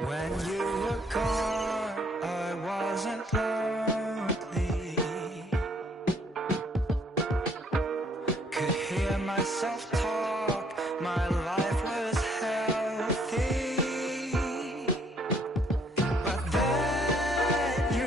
When you were gone, I wasn't lonely. Could hear myself talk, my life was healthy. But then you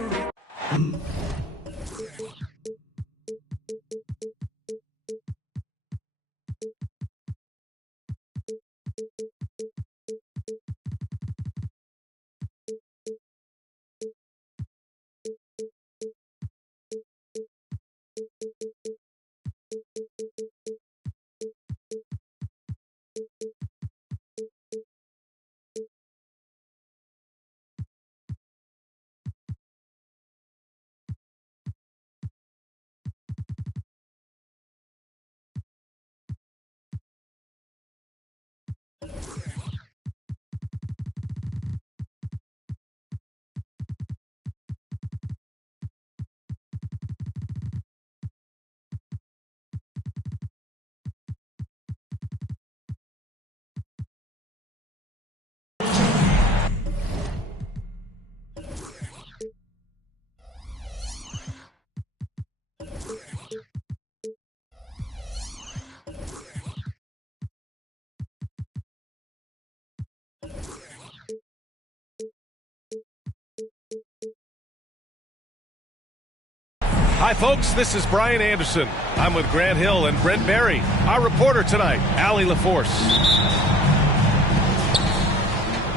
Hi, folks. This is Brian Anderson. I'm with Grant Hill and Brent Barry. Our reporter tonight, Allie LaForce.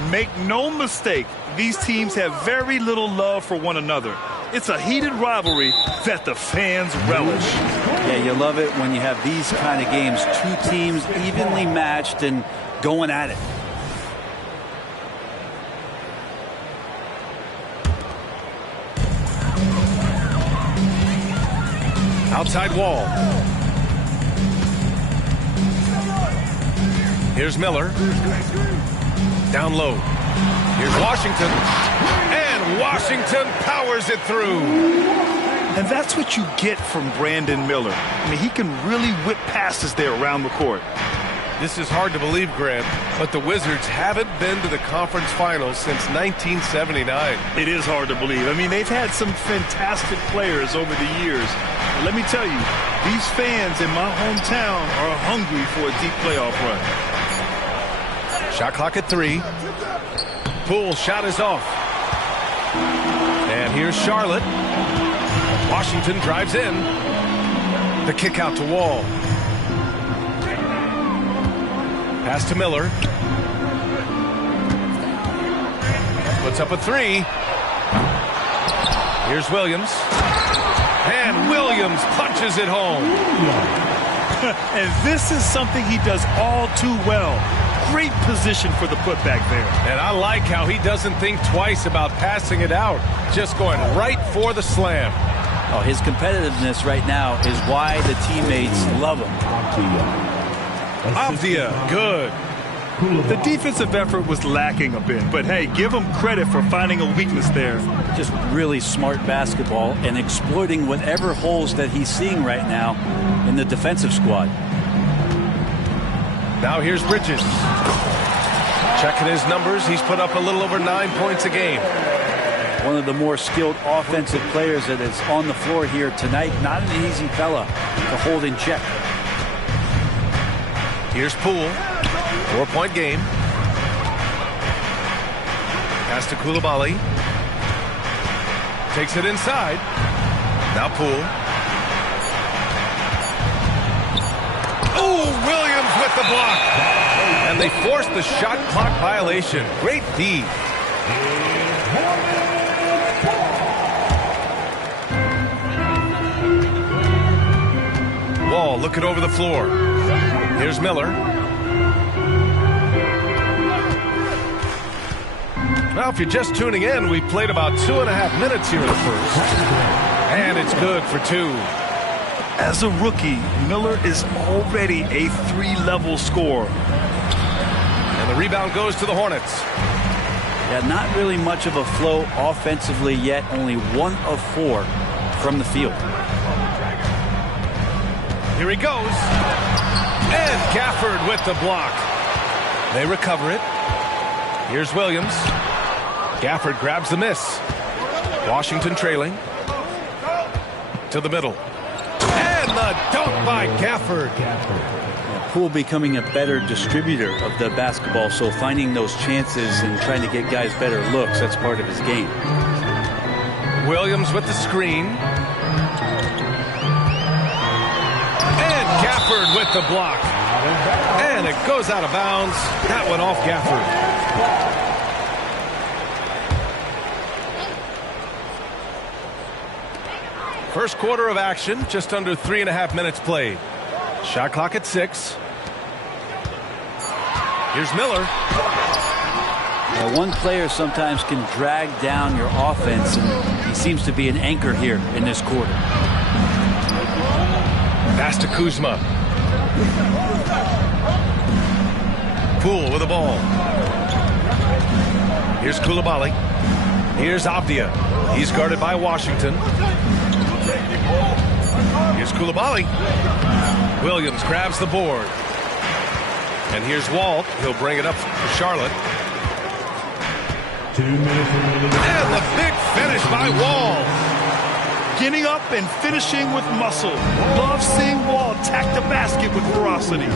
Make no mistake, these teams have very little love for one another. It's a heated rivalry that the fans relish. Yeah, you love it when you have these kind of games. Two teams evenly matched and going at it. Outside wall. Here's Miller. Down low. Here's Washington. And Washington powers it through. And that's what you get from Brandon Miller. I mean, he can really whip passes there around the court. This is hard to believe, Grant, but the Wizards haven't been to the conference finals since 1979. It is hard to believe. I mean, they've had some fantastic players over the years. But let me tell you, these fans in my hometown are hungry for a deep playoff run. Shot clock at 3. Poole's shot is off. And here's Charlotte. Washington drives in. The kick out to Wall. Pass to Miller. Puts up a 3. Here's Williams. And Williams punches it home. And this is something he does all too well. Great position for the putback there. And I like how he doesn't think twice about passing it out. Just going right for the slam. Oh, his competitiveness right now is why the teammates love him. Avdia, good. The defensive effort was lacking a bit, but hey, give him credit for finding a weakness there. Just really smart basketball and exploiting whatever holes that he's seeing right now in the defensive squad. Now here's Bridges. Checking his numbers, he's put up a little over 9 points a game. One of the more skilled offensive players that is on the floor here tonight. Not an easy fella to hold in check. Here's Poole. 4-point game. Pass to Coulibaly. Takes it inside. Now Poole. Oh, Williams with the block. And they forced the shot clock violation. Great D. Wall looking over the floor. Here's Miller. Now, if you're just tuning in, we played about 2.5 minutes here in the first. And it's good for 2. As a rookie, Miller is already a 3-level scorer. And the rebound goes to the Hornets. Yeah, not really much of a flow offensively yet. Only 1 of 4 from the field. Here he goes. And Gafford with the block. They recover it. Here's Williams. Gafford grabs the miss. Washington trailing. To the middle. And the dunk by Gafford. Poole becoming a better distributor of the basketball, so finding those chances and trying to get guys better looks, that's part of his game. Williams with the screen. And Gafford with the block. And it goes out of bounds. That one off Gafford. First quarter of action, just under 3.5 minutes played. Shot clock at 6. Here's Miller. One player sometimes can drag down your offense, and he seems to be an anchor here in this quarter. Pass to Kuzma. Poole with the ball. Here's Coulibaly. Here's Avdia. He's guarded by Washington. Here's Coulibaly. Williams grabs the board. And here's Walt. He'll bring it up for Charlotte. 2 minutes remaining. And the big finish by Wall. Getting up and finishing with muscle. Love seeing Wall attack the basket with ferocity.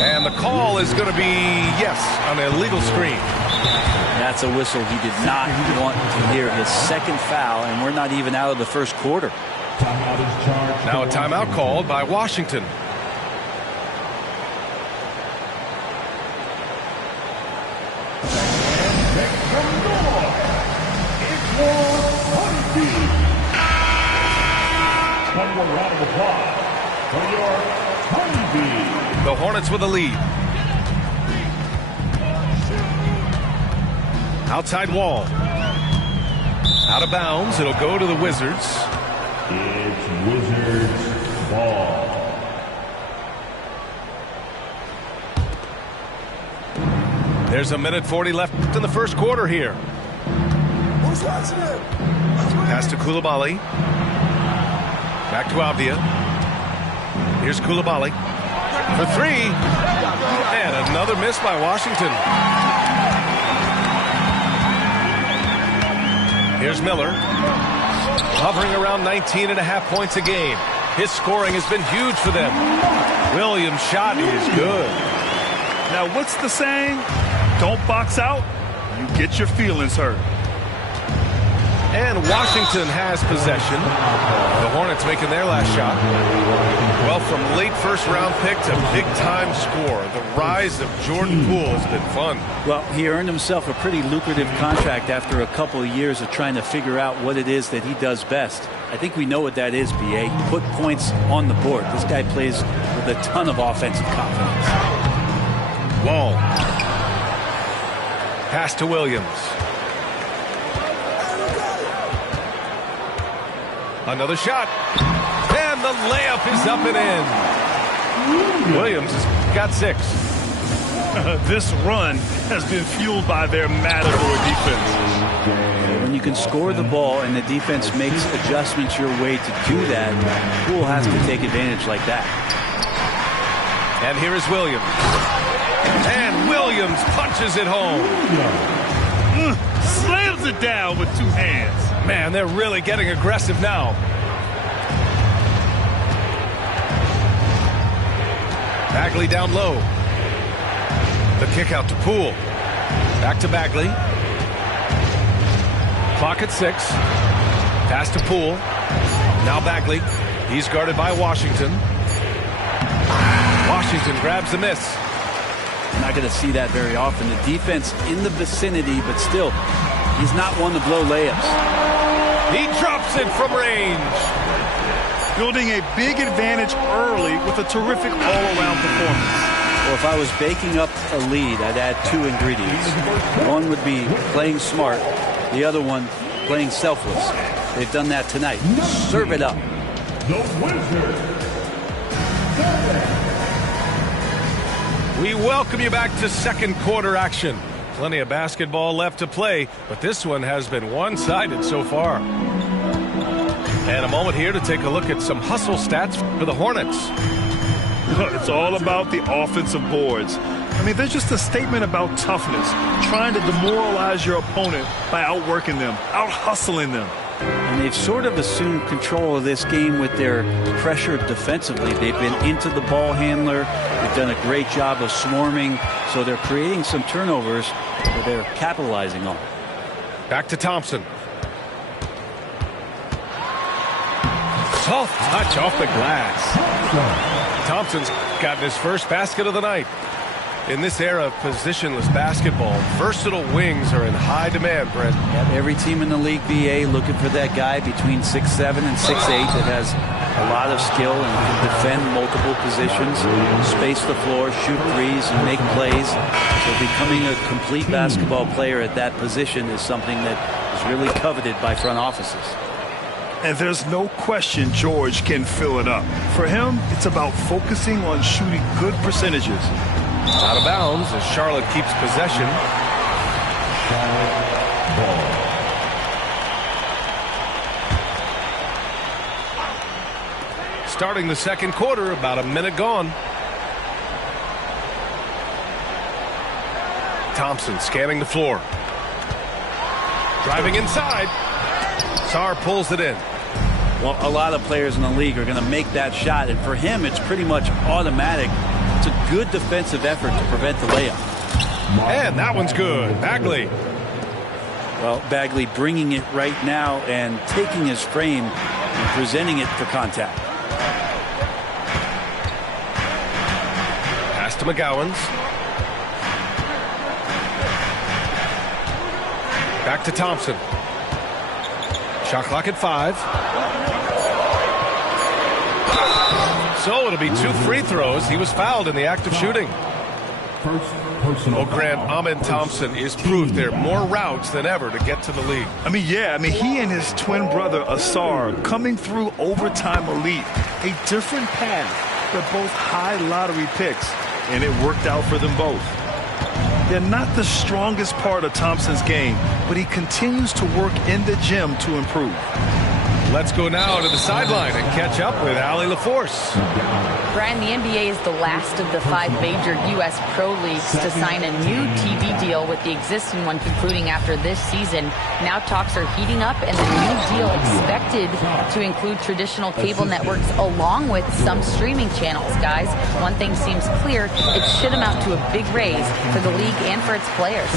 And the call is going to be, yes, an illegal screen. That's a whistle he did not want to hear. His second foul, and we're not even out of the first quarter. Timeout is charged. Now a timeout called by Washington. One round of applause for your Honeybee. The Hornets with a lead. Outside Wall. Out of bounds. It'll go to the Wizards. It's Wizards ball. There's 1:40 left in the first quarter here. Who's watching it? Pass to Coulibaly. Back to Avdia. Here's Coulibaly for 3. And another miss by Washington. Here's Miller. Hovering around 19.5 points a game. His scoring has been huge for them. Williams' shot is good. Now, what's the saying? Don't box out, you get your feelings hurt. And Washington has possession. The Hornets making their last shot. Well, from late first-round pick to big-time score, the rise of Jordan Poole has been fun. Well, he earned himself a pretty lucrative contract after a couple of years of trying to figure out what it is that he does best. I think we know what that is, B.A. Put points on the board. This guy plays with a ton of offensive confidence. Wall. Pass to Williams. Another shot. And the layup is up and in. Williams has got 6. This run has been fueled by their Matador defense. When you can score the ball and the defense makes adjustments your way to do that, Poole has to take advantage like that. And here is Williams. And Williams punches it home. Slams it down with 2 hands. Man, they're really getting aggressive now. Bagley down low. The kick out to Poole. Back to Bagley. Clock at 6. Pass to Poole. Now Bagley. He's guarded by Washington. Washington grabs the miss. Not going to see that very often. The defense in the vicinity, but still, he's not one to blow layups. He drops it from range. Building a big advantage early with a terrific all-around performance. Well, if I was baking up a lead, I'd add 2 ingredients. One would be playing smart. The other one, playing selfless. They've done that tonight. Serve it up. The Wizards. We welcome you back to second quarter action. Plenty of basketball left to play, but this one has been one-sided so far. And a moment here to take a look at some hustle stats for the Hornets. It's all about the offensive boards. I mean, they're just a statement about toughness, trying to demoralize your opponent by outworking them, out-hustling them. And they've sort of assumed control of this game with their pressure defensively. They've been into the ball handler. They've done a great job of swarming. So they're creating some turnovers that they're capitalizing on. Back to Thompson. Soft touch off the glass. Thompson's gotten his first basket of the night. In this era of positionless basketball, versatile wings are in high demand, Brent. Yep, every team in the league, BA, looking for that guy between 6'7" and 6'8" that has a lot of skill and can defend multiple positions, space the floor, shoot threes, and make plays. So becoming a complete basketball player at that position is something that is really coveted by front offices. And there's no question George can fill it up. For him, it's about focusing on shooting good percentages. Out of bounds as Charlotte keeps possession. Starting the second quarter, about a minute gone. Thompson scanning the floor. Driving inside. Sarr pulls it in. Well, a lot of players in the league are going to make that shot, and for him, it's pretty much automatic. It's a good defensive effort to prevent the layup. And that one's good. Bagley. Well, Bagley bringing it right now and taking his frame and presenting it for contact. Pass to McGowan's. Back to Thompson. Shot clock at 5. So it'll be 2 free throws. He was fouled in the act of shooting. Well, Grant, Amen Thompson is proof there are more routes than ever to get to the league. He and his twin brother Asar coming through overtime elite. A different path. They're both high lottery picks, and it worked out for them both. They're not the strongest part of Thompson's game, but he continues to work in the gym to improve. Let's go now to the sideline and catch up with Allie LaForce. Brian, the NBA is the last of the 5 major U.S. pro leagues to sign a new TV deal, with the existing one concluding after this season. Now talks are heating up, and the new deal expected to include traditional cable networks along with some streaming channels. Guys, one thing seems clear: it should amount to a big raise for the league and for its players.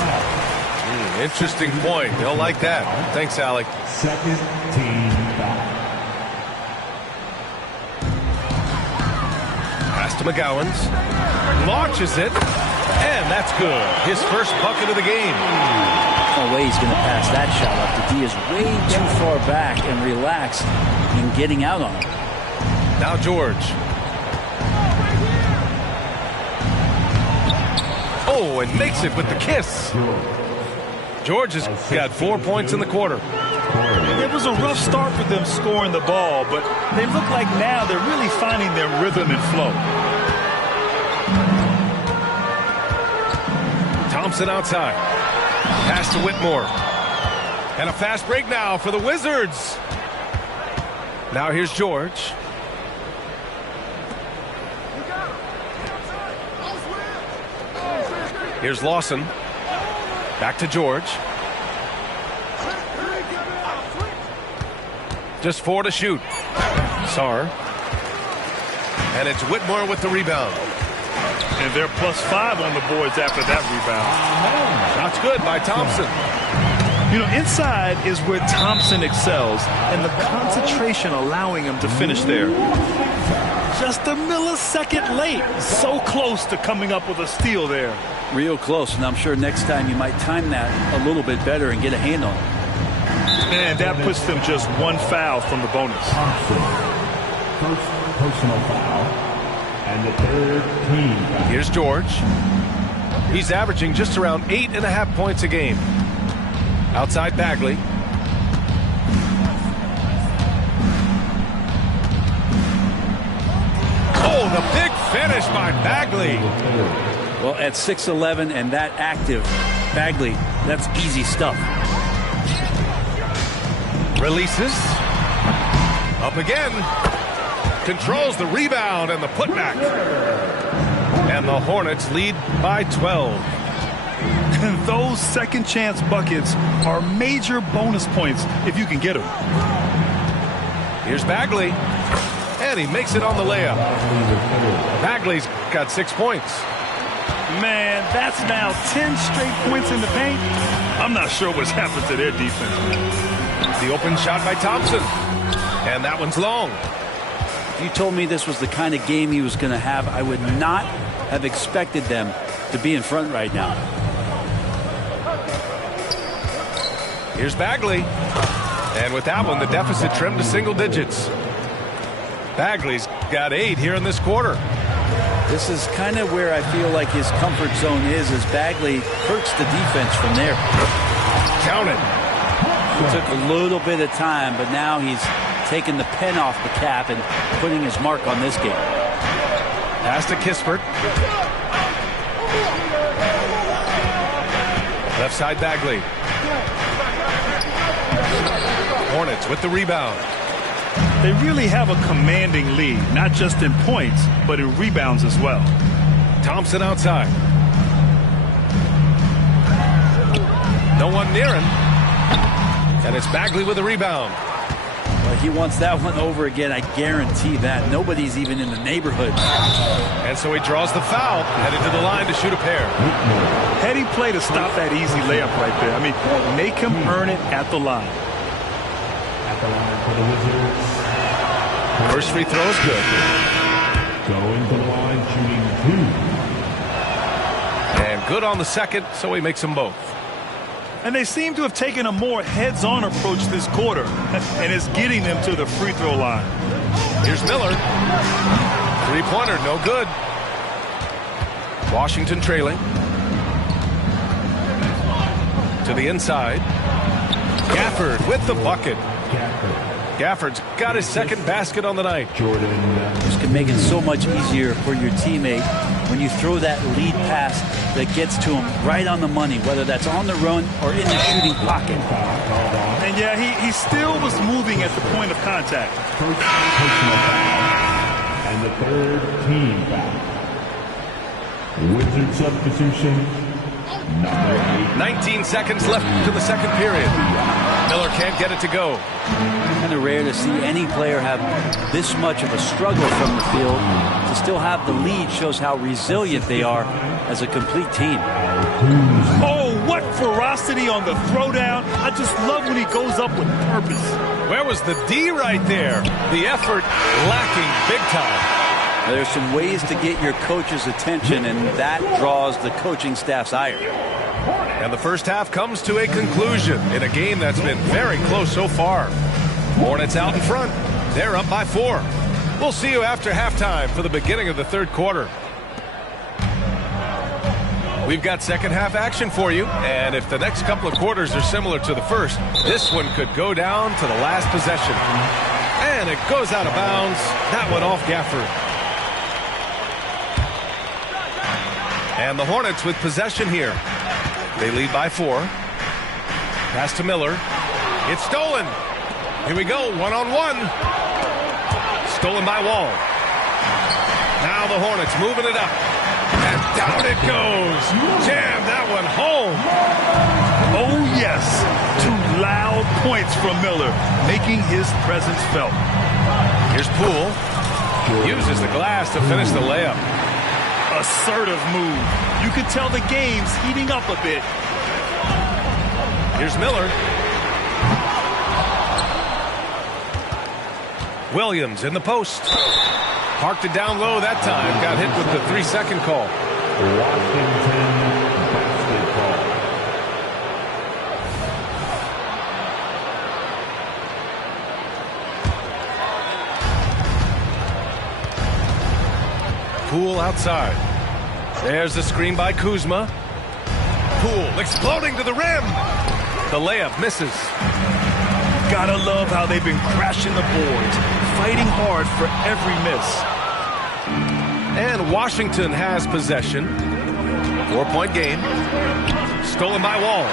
Interesting point. They'll like that. Thanks, Allie. Second team foul. Pass to McGowan's. Launches it. And that's good. His first bucket of the game. No way he's going to pass that shot up. The D is way too far back and relaxed in getting out on it. Now George. Oh, and makes it with the kiss. George has got 4 points in the quarter. It was a rough start for them scoring the ball, but they look like now they're really finding their rhythm and flow. Thompson outside. Pass to Whitmore. And a fast break now for the Wizards. Now here's George. Here's Lawson. Back to George. Just 4 to shoot. Sarr. And it's Whitmore with the rebound. And they're +5 on the boards after that rebound. That's good by Thompson. Inside is where Thompson excels, and the concentration allowing him to finish there. Just a millisecond late. So close to coming up with a steal there. Real close, and I'm sure next time you might time that a little bit better and get a hand on it. And that puts them just 1 foul from the bonus. First personal foul, and the 3rd team foul. Here's George. He's averaging just around 8.5 points a game. Outside Bagley. Oh, the big finish by Bagley. Well, at 6'11" and that active, Bagley, that's easy stuff. Releases. Up again. Controls the rebound and the putback. And the Hornets lead by 12. And those second chance buckets are major bonus points if you can get them. Here's Bagley. And he makes it on the layup. Bagley's got 6 points. Man, that's now 10 straight points in the paint. I'm not sure what's happened to their defense. The open shot by Thompson. And that one's long. If you told me this was the kind of game he was going to have, I would not have expected them to be in front right now. Here's Bagley. And with that one, the deficit trimmed to single digits. Bagley's got 8 here in this quarter. This is kind of where I feel like his comfort zone is, as Bagley hurts the defense from there. Count it. It took a little bit of time, but now he's taking the pen off the cap and putting his mark on this game. Pass to Kispert. Left side Bagley. Hornets with the rebound. They really have a commanding lead, not just in points, but in rebounds as well. Thompson outside. No one near him. And it's Bagley with a rebound. Well, he wants that one over again, I guarantee that. Nobody's even in the neighborhood. And so he draws the foul, headed to the line to shoot a pair. Heady play to stop that easy layup right there. I mean, make him earn it at the line. At the line for the Wizards. First free throw is good. Going to the line, shooting 2. And good on the second, so he makes them both. And they seem to have taken a more heads-on approach this quarter, and it's getting them to the free throw line. Here's Miller. Three-pointer, no good. Washington trailing. To the inside. Gafford with the bucket. Gafford's got his second basket on the night. This can make it so much easier for your teammate when you throw that lead pass that gets to him right on the money, whether that's on the run or in the shooting pocket. And yeah, he still was moving at the point of contact. First personal foul. And the third team foul. Wizard substitution, number 8. 19 seconds left to the second period. Miller can't get it to go. Kind of rare to see any player have this much of a struggle from the field. To still have the lead shows how resilient they are as a complete team. Oh, what ferocity on the throwdown. I just love when he goes up with purpose. Where was the D right there? The effort lacking big time. There's some ways to get your coach's attention, and that draws the coaching staff's ire. And the first half comes to a conclusion in a game that's been very close so far. Hornets out in front. They're up by 4. We'll see you after halftime for the beginning of the third quarter. We've got second half action for you, and if the next couple of quarters are similar to the first, this one could go down to the last possession. And it goes out of bounds. That one off Gafford. And the Hornets with possession here. They lead by 4. Pass to Miller. It's stolen. Here we go, one-on-one. Stolen by Wall. Now the Hornets moving it up. And down it goes. Jam that one home. Oh, yes. 2 loud points from Miller, making his presence felt. Here's Poole. Uses the glass to finish the layup. Assertive move. You can tell the game's heating up a bit. Here's Miller. Williams in the post. Parked it down low that time. Got hit with the 3-second call. Washington basketball. Poole outside. There's the screen by Kuzma. Poole exploding to the rim. The layup misses. Gotta love how they've been crashing the boards, fighting hard for every miss. And Washington has possession. 4-point game. Stolen by Wall.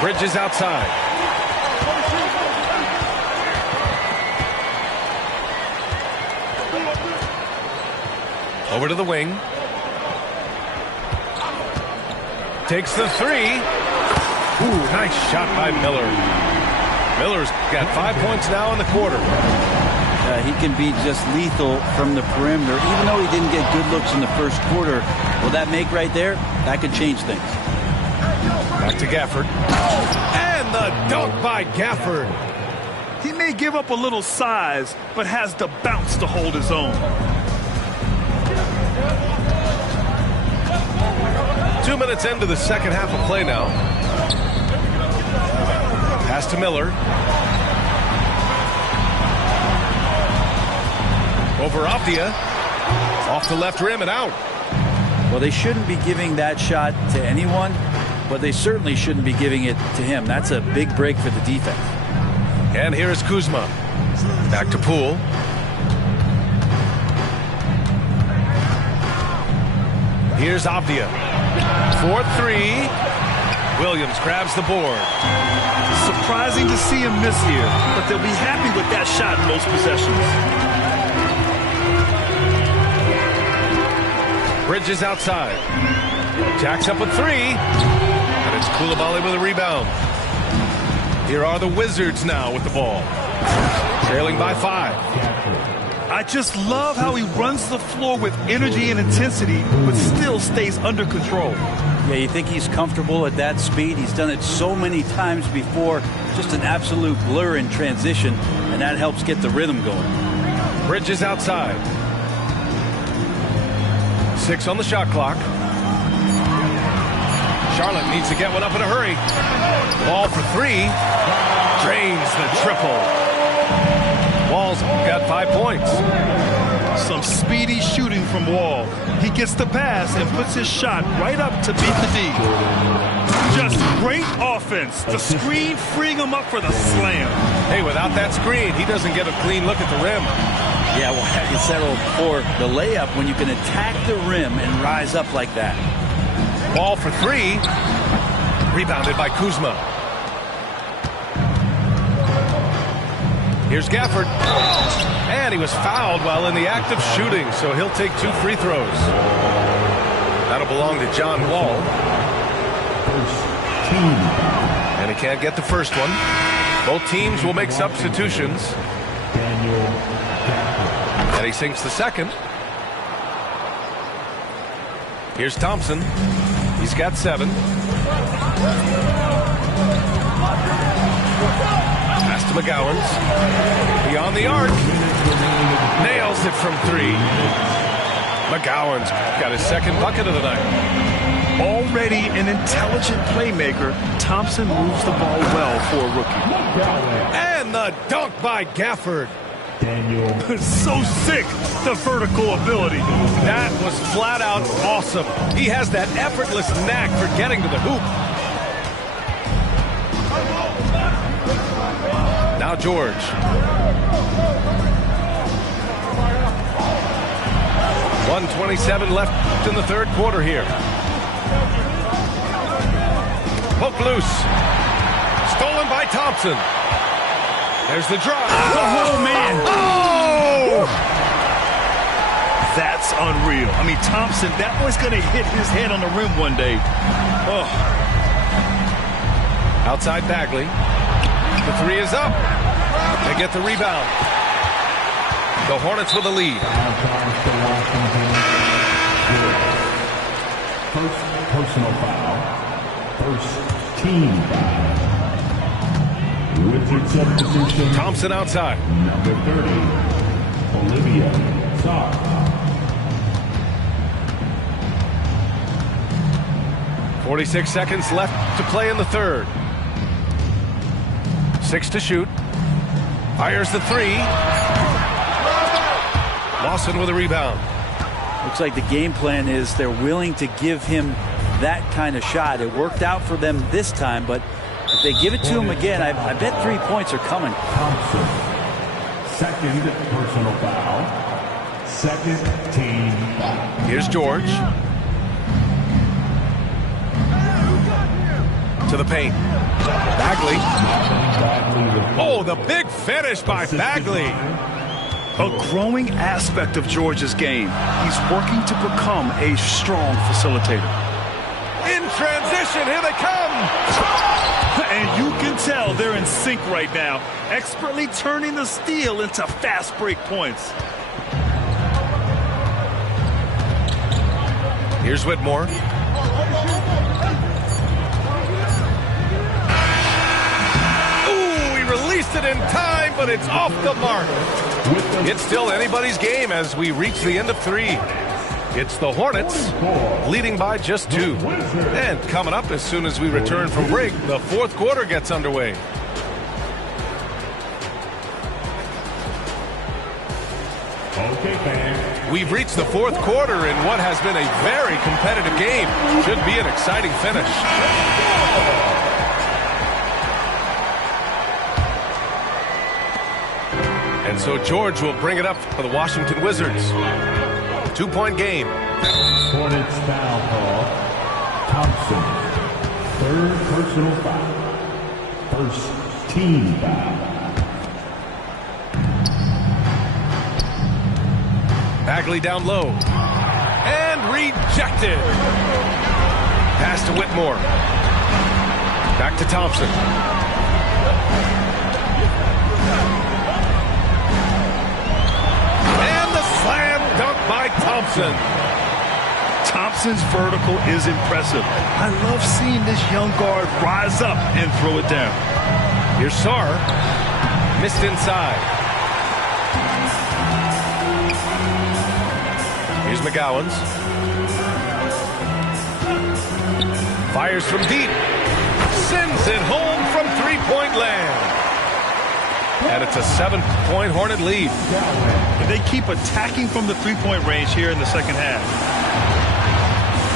Bridges outside. Over to the wing. Takes the three. Ooh, nice shot by Miller. Miller's got 5 points now in the quarter. He can be just lethal from the perimeter. Even though he didn't get good looks in the first quarter, will that make right there? That could change things. Back to Gafford. And the dunk by Gafford. He may give up a little size, but has the bounce to hold his own. 2 minutes into the second half of play now. Pass to Miller. Over Avdia. Off the left rim and out. Well, they shouldn't be giving that shot to anyone, but they certainly shouldn't be giving it to him. That's a big break for the defense. And here is Kuzma. Back to Poole. Here's Avdia. 4-3. Williams grabs the board. Surprising to see him miss here, but they'll be happy with that shot in most possessions. Bridges outside. Jacks up a three. And it's Coulibaly with a rebound. Here are the Wizards now with the ball. Trailing by 5. I just love how he runs the floor with energy and intensity, but still stays under control. Yeah, you think he's comfortable at that speed? He's done it so many times before. Just an absolute blur in transition, and that helps get the rhythm going. Bridges outside. 6 on the shot clock. Charlotte needs to get one up in a hurry. Ball for 3. Drains the triple. Wall's got 5 points. Some speedy shooting from Wall. He gets the pass and puts his shot right up to beat the D. Just great offense. The screen freeing him up for the slam. Hey, without that screen, he doesn't get a clean look at the rim. Yeah, well, have you settled for the layup when you can attack the rim and rise up like that? Ball for 3. Rebounded by Kuzma. Here's Gafford. And he was fouled while in the act of shooting, so he'll take 2 free throws. That'll belong to John Wall. And he can't get the first one. Both teams will make substitutions. And he sinks the second. Here's Thompson. He's got 7. Pass to McGowan's. Beyond the arc. Nails it from 3. McGowan's got his second bucket of the night. Already an intelligent playmaker, Thompson moves the ball well for a rookie. And the dunk by Gafford. So sick, the vertical ability. That was flat out awesome. He has that effortless knack for getting to the hoop. Now George. .127 left in the third quarter here. Poke loose. Stolen by Thompson. There's the drop. Oh, man. Oh! That's unreal. I mean, Thompson, that was going to hit his head on the rim one day. Oh. Outside Bagley. The 3 is up. They get the rebound. The Hornets with the lead. First personal foul. First team foul. With your substitution, Thompson outside. number 30, Olivia Sarr. 46 seconds left to play in the third. 6 to shoot. Fires the 3. Lawson with a rebound. Looks like the game plan is they're willing to give him that kind of shot. It worked out for them this time, but if they give it to him again, I bet 3 points are coming. Thompson. Second personal foul. Second team foul. Here's George. To the paint. Bagley. Oh, the big finish by Bagley. A growing aspect of George's game. He's working to become a strong facilitator. In transition, here they come! And you can tell they're in sync right now, expertly turning the steal into fast break points. Here's Whitmore. Ooh, he released it in time, but it's off the mark. It's still anybody's game as we reach the end of 3. It's the Hornets leading by just 2. And coming up as soon as we return from break, the 4th quarter gets underway. Okay, fans. We've reached the 4th quarter in what has been a very competitive game. Should be an exciting finish. And so George will bring it up for the Washington Wizards. 2-point game. Hornets foul call. Thompson. 3rd personal foul. 1st team foul. Bagley down low. And rejected. Pass to Whitmore. Back to Thompson. And the slam dunk by Thompson. Thompson's vertical is impressive. I love seeing this young guard rise up and throw it down. Here's Sarr. Missed inside. Here's McGowan's. Fires from deep. Sends it home from 3-point land. And it's a 7-point Hornet lead. They keep attacking from the 3-point range here in the second half.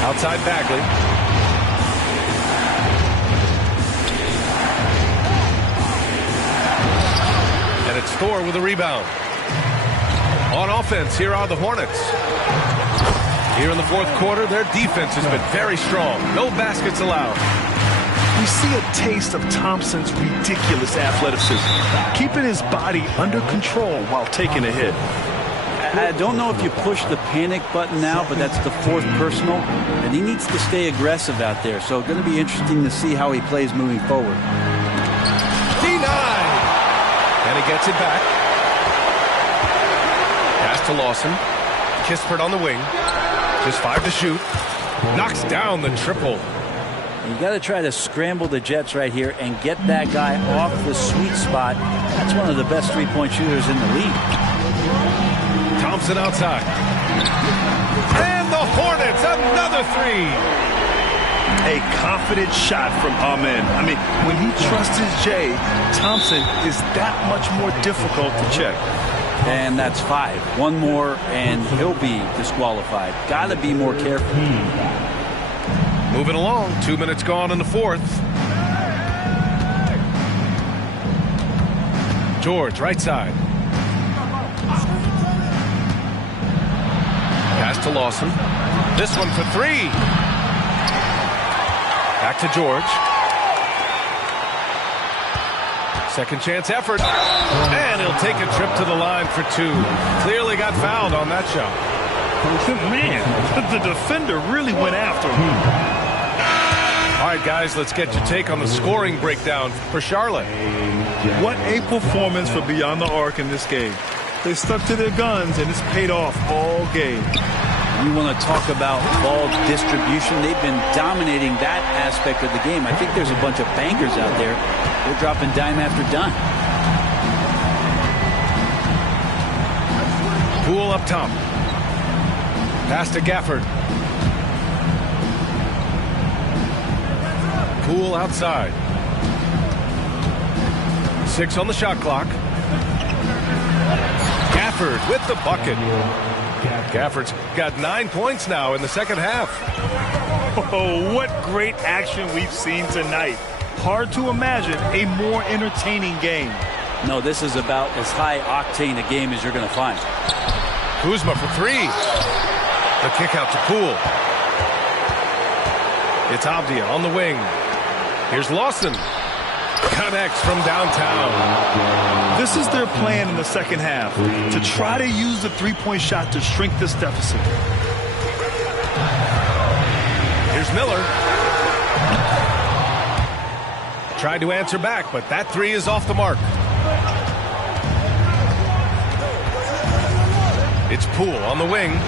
Outside Bagley. And it's Thor with a rebound. On offense, here are the Hornets. Here in the 4th quarter, their defense has been very strong. No baskets allowed. We see a taste of Thompson's ridiculous athleticism, keeping his body under control while taking a hit. I don't know if you push the panic button now, but that's the 4th personal, and he needs to stay aggressive out there. So going to be interesting to see how he plays moving forward. Denied! And he gets it back. Pass to Lawson. Kispert on the wing. Just 5 to shoot. Knocks down the triple. You got to try to scramble the Jets right here and get that guy off the sweet spot. That's one of the best 3-point shooters in the league. Thompson outside. And the Hornets, another 3. A confident shot from Amen. I mean, when he trusts his J, Thompson is that much more difficult to check. And that's 5. One more, and he'll be disqualified. Got to be more careful. Moving along. 2 minutes gone in the 4th. George, right side. Pass to Lawson. This one for 3. Back to George. Second chance effort. And he'll take a trip to the line for 2. Clearly got fouled on that shot. Man, the defender really went after him. All right, guys, let's get your take on the scoring breakdown for Charlotte. What a performance for Beyond the Arc in this game. They stuck to their guns, and it's paid off all game. You want to talk about ball distribution. They've been dominating that aspect of the game. I think there's a bunch of bankers out there. They're dropping dime after dime. Poole up top. Pass to Gafford. Poole outside. 6 on the shot clock. Gafford with the bucket. Gafford's got 9 points now in the second half. Oh, what great action we've seen tonight. Hard to imagine a more entertaining game. No, this is about as high octane a game as you're going to find. Kuzma for 3. The kick out to Poole. It's Avdia on the wing. Here's Lawson. Connects from downtown. This is their plan in the second half, to try to use the three-point shot to shrink this deficit. Here's Miller. Tried to answer back, but that three is off the mark. It's Poole on the wing.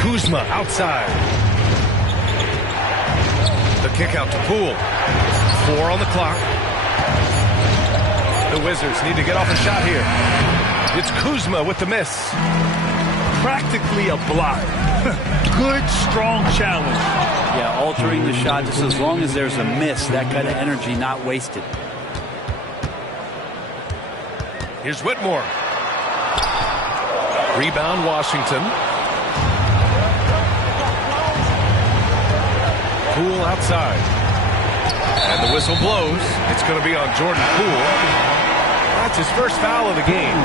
Kuzma outside. The kick out to Poole. 4 on the clock. The Wizards need to get off a shot here. It's Kuzma with the miss. Practically a block. Good, strong challenge. Yeah, altering the shot just as long as there's a miss. That kind of energy not wasted. Here's Whitmore. Rebound, Washington. Poole outside. And the whistle blows. It's going to be on Jordan Poole. That's his first foul of the game.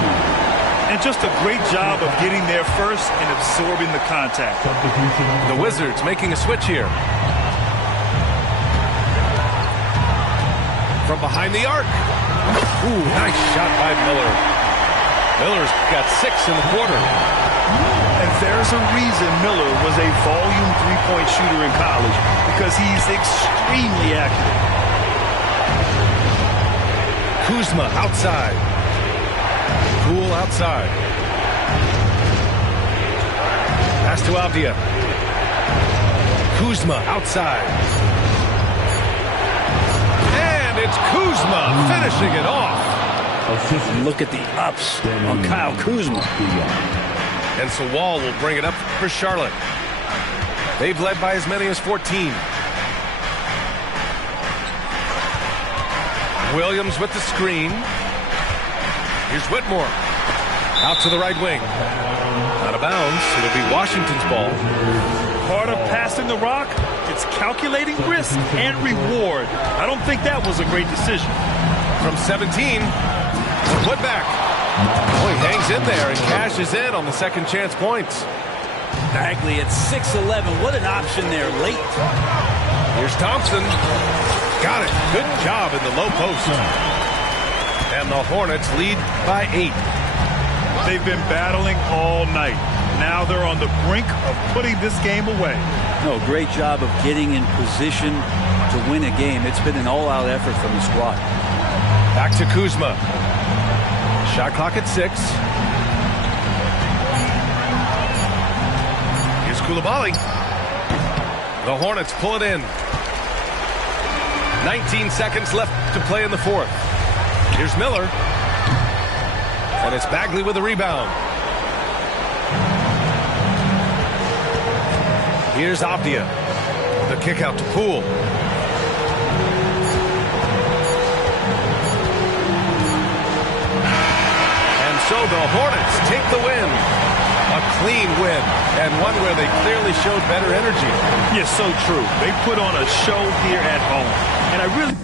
And just a great job of getting there first and absorbing the contact. The Wizards making a switch here. From behind the arc. Ooh, nice shot by Miller. Miller's got 6 in the quarter. And there's a reason Miller was a volume three-point shooter in college, because he's extremely accurate. Kuzma outside. Poole outside. Pass to Avdia. Kuzma outside. And it's Kuzma finishing it off. Look at the ups on Kyle Kuzma. And so Wall will bring it up for Charlotte. They've led by as many as 14. Williams with the screen. Here's Whitmore. Out to the right wing. Out of bounds. It'll be Washington's ball. Part of passing the rock, it's calculating risk and reward. I don't think that was a great decision. From 17, the putback. Oh, he hangs in there and cashes in on the second chance points. Bagley at 6'11". What an option there late. Here's Thompson. Got it. Good job in the low post. And the Hornets lead by 8. They've been battling all night. Now they're on the brink of putting this game away. No, great job of getting in position to win a game. It's been an all-out effort from the squad. Back to Kuzma. Shot clock at 6. Here's Coulibaly. The Hornets pull it in. 19 seconds left to play in the fourth. Here's Miller. And it's Bagley with the rebound. Here's Avdia. The kick out to Poole. And so the Hornets take the win. A clean win, and one where they clearly showed better energy. Yes, so true. They put on a show here at home. And I really...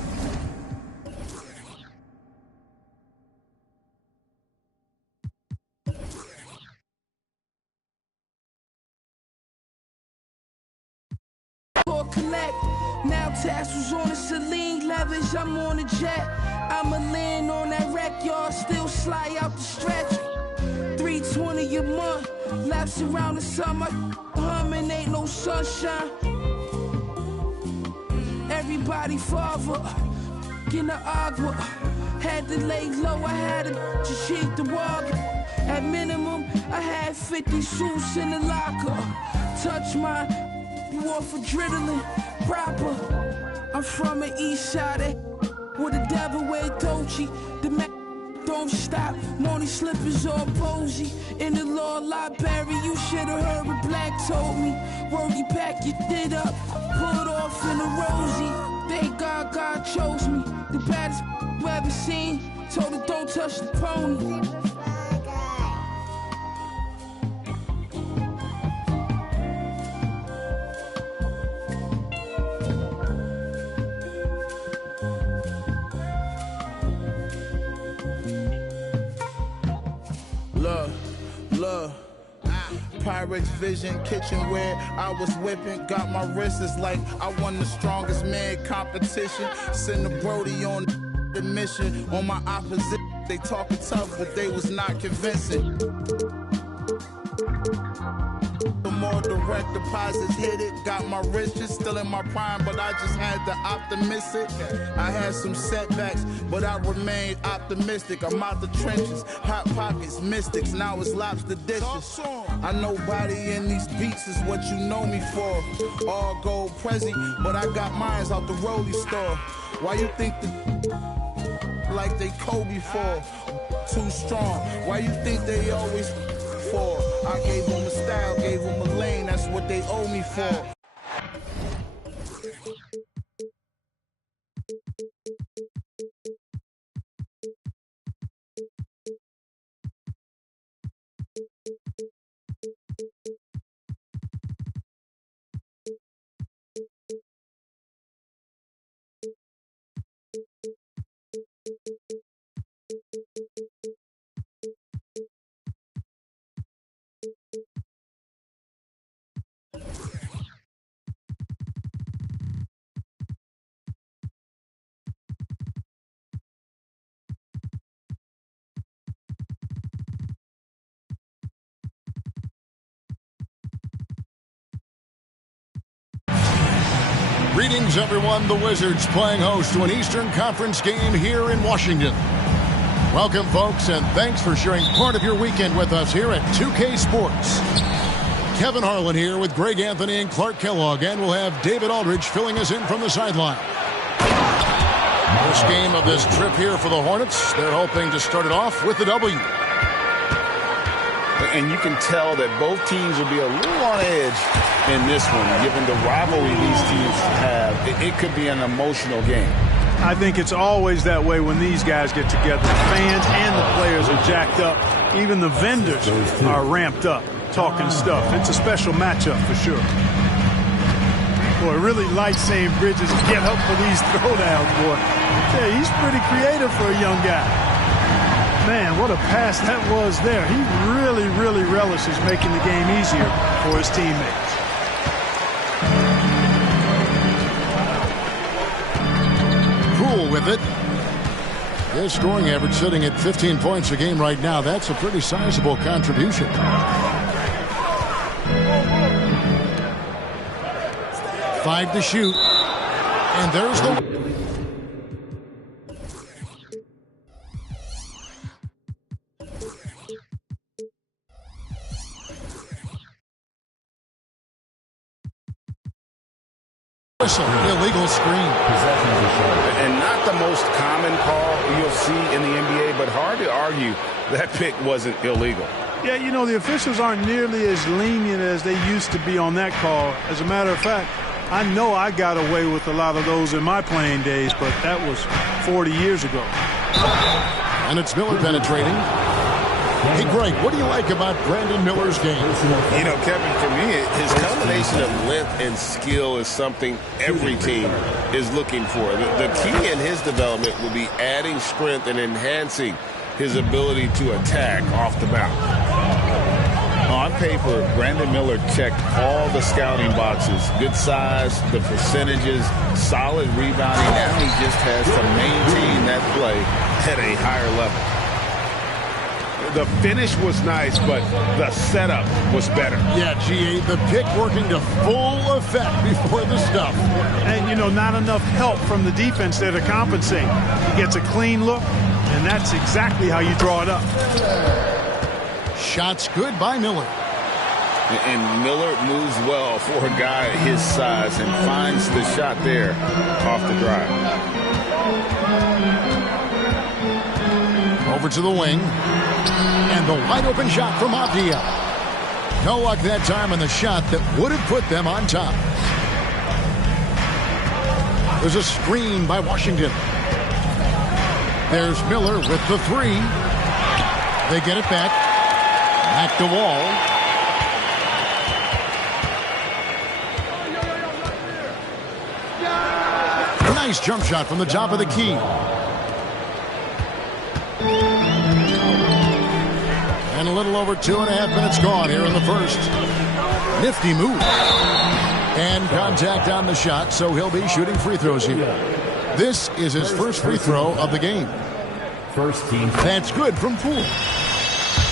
Collect. Now tassels on the Celine leathers, I'm on a jet. I'ma land on that wreck, y'all still slide out the stretch. 320 a month, laps around the summer, humming, ain't no sunshine. Everybody father, in the agua, had to lay low, I had to just cheat the water. At minimum, I had 50 suits in the locker. Touch my off adrenaline proper. I'm from the east side with the devil wear Dolce. The man don't stop. Morning slippers all posy. In the law library, you should have heard what Black told me. Word you pack your shit up, pull it off in a rosy. Thank God God chose me. The baddest you ever seen. Told her don't touch the pony. Pyrex vision, kitchenware, I was whipping. Got my wrists like I won the strongest man competition. Send the Brody on the mission. On my opposition, they talking tough, but they was not convincing. The more direct deposits hit it. Got my riches still in my prime, but I just had to optimistic. I had some setbacks, but I remained optimistic. I'm out the trenches, hot pockets, mystics. Now it's lobster dishes. I know body in these beats is what you know me for. All gold Prezi, but I got mines out the Rollie store. Why you think like they Kobe for? Too strong. Why you think they always for? I gave them a style, gave them a lane, that's what they owe me for. Greetings, everyone. The Wizards playing host to an Eastern Conference game here in Washington. Welcome, folks, and thanks for sharing part of your weekend with us here at 2K Sports. Kevin Harlan here with Greg Anthony and Clark Kellogg, and we'll have David Aldridge filling us in from the sideline. First game of this trip here for the Hornets. They're hoping to start it off with a W. And you can tell that both teams will be a little on edge in this one, given the rivalry these teams have. It could be an emotional game. I think it's always that way when these guys get together. The fans and the players are jacked up. Even the vendors are ramped up, talking stuff. It's a special matchup for sure. Boy, really like seeing Bridges get up for these throwdowns, boy. Yeah, he's pretty creative for a young guy. Man, what a pass that was there. He really, really relishes making the game easier for his teammates. Cool with it. His scoring average sitting at 15 points a game right now. That's a pretty sizable contribution. 5 to shoot. And there's the... illegal screen. And not the most common call you'll see in the NBA, but hard to argue that pick wasn't illegal. Yeah, you know, the officials aren't nearly as lenient as they used to be on that call. As a matter of fact, I know I got away with a lot of those in my playing days, but that was 40 years ago. And it's Miller penetrating. Hey, Greg, what do you like about Brandon Miller's game? You know, Kevin, for me, his combination of length and skill is something every team is looking for. The key in his development will be adding strength and enhancing his ability to attack off the bounce. On paper, Brandon Miller checked all the scouting boxes. Good size, the percentages, solid rebounding. Now he just has to maintain that play at a higher level. The finish was nice, but the setup was better. Yeah, GA, the pick working to full effect before the stuff. And, you know, not enough help from the defense there to compensate. He gets a clean look, and that's exactly how you draw it up. Shots good by Miller. And Miller moves well for a guy his size and finds the shot there off the drive. Over to the wing. And the wide open shot from Avdia. No luck that time on the shot that would have put them on top. There's a screen by Washington. There's Miller with the three. They get it back. Back to Wall. Nice jump shot from the top of the key. And a little over 2.5 minutes gone here in the first. Nifty move. And contact on the shot, so he'll be shooting free throws here. This is his first free throw of the game. First team. That's good from Poole.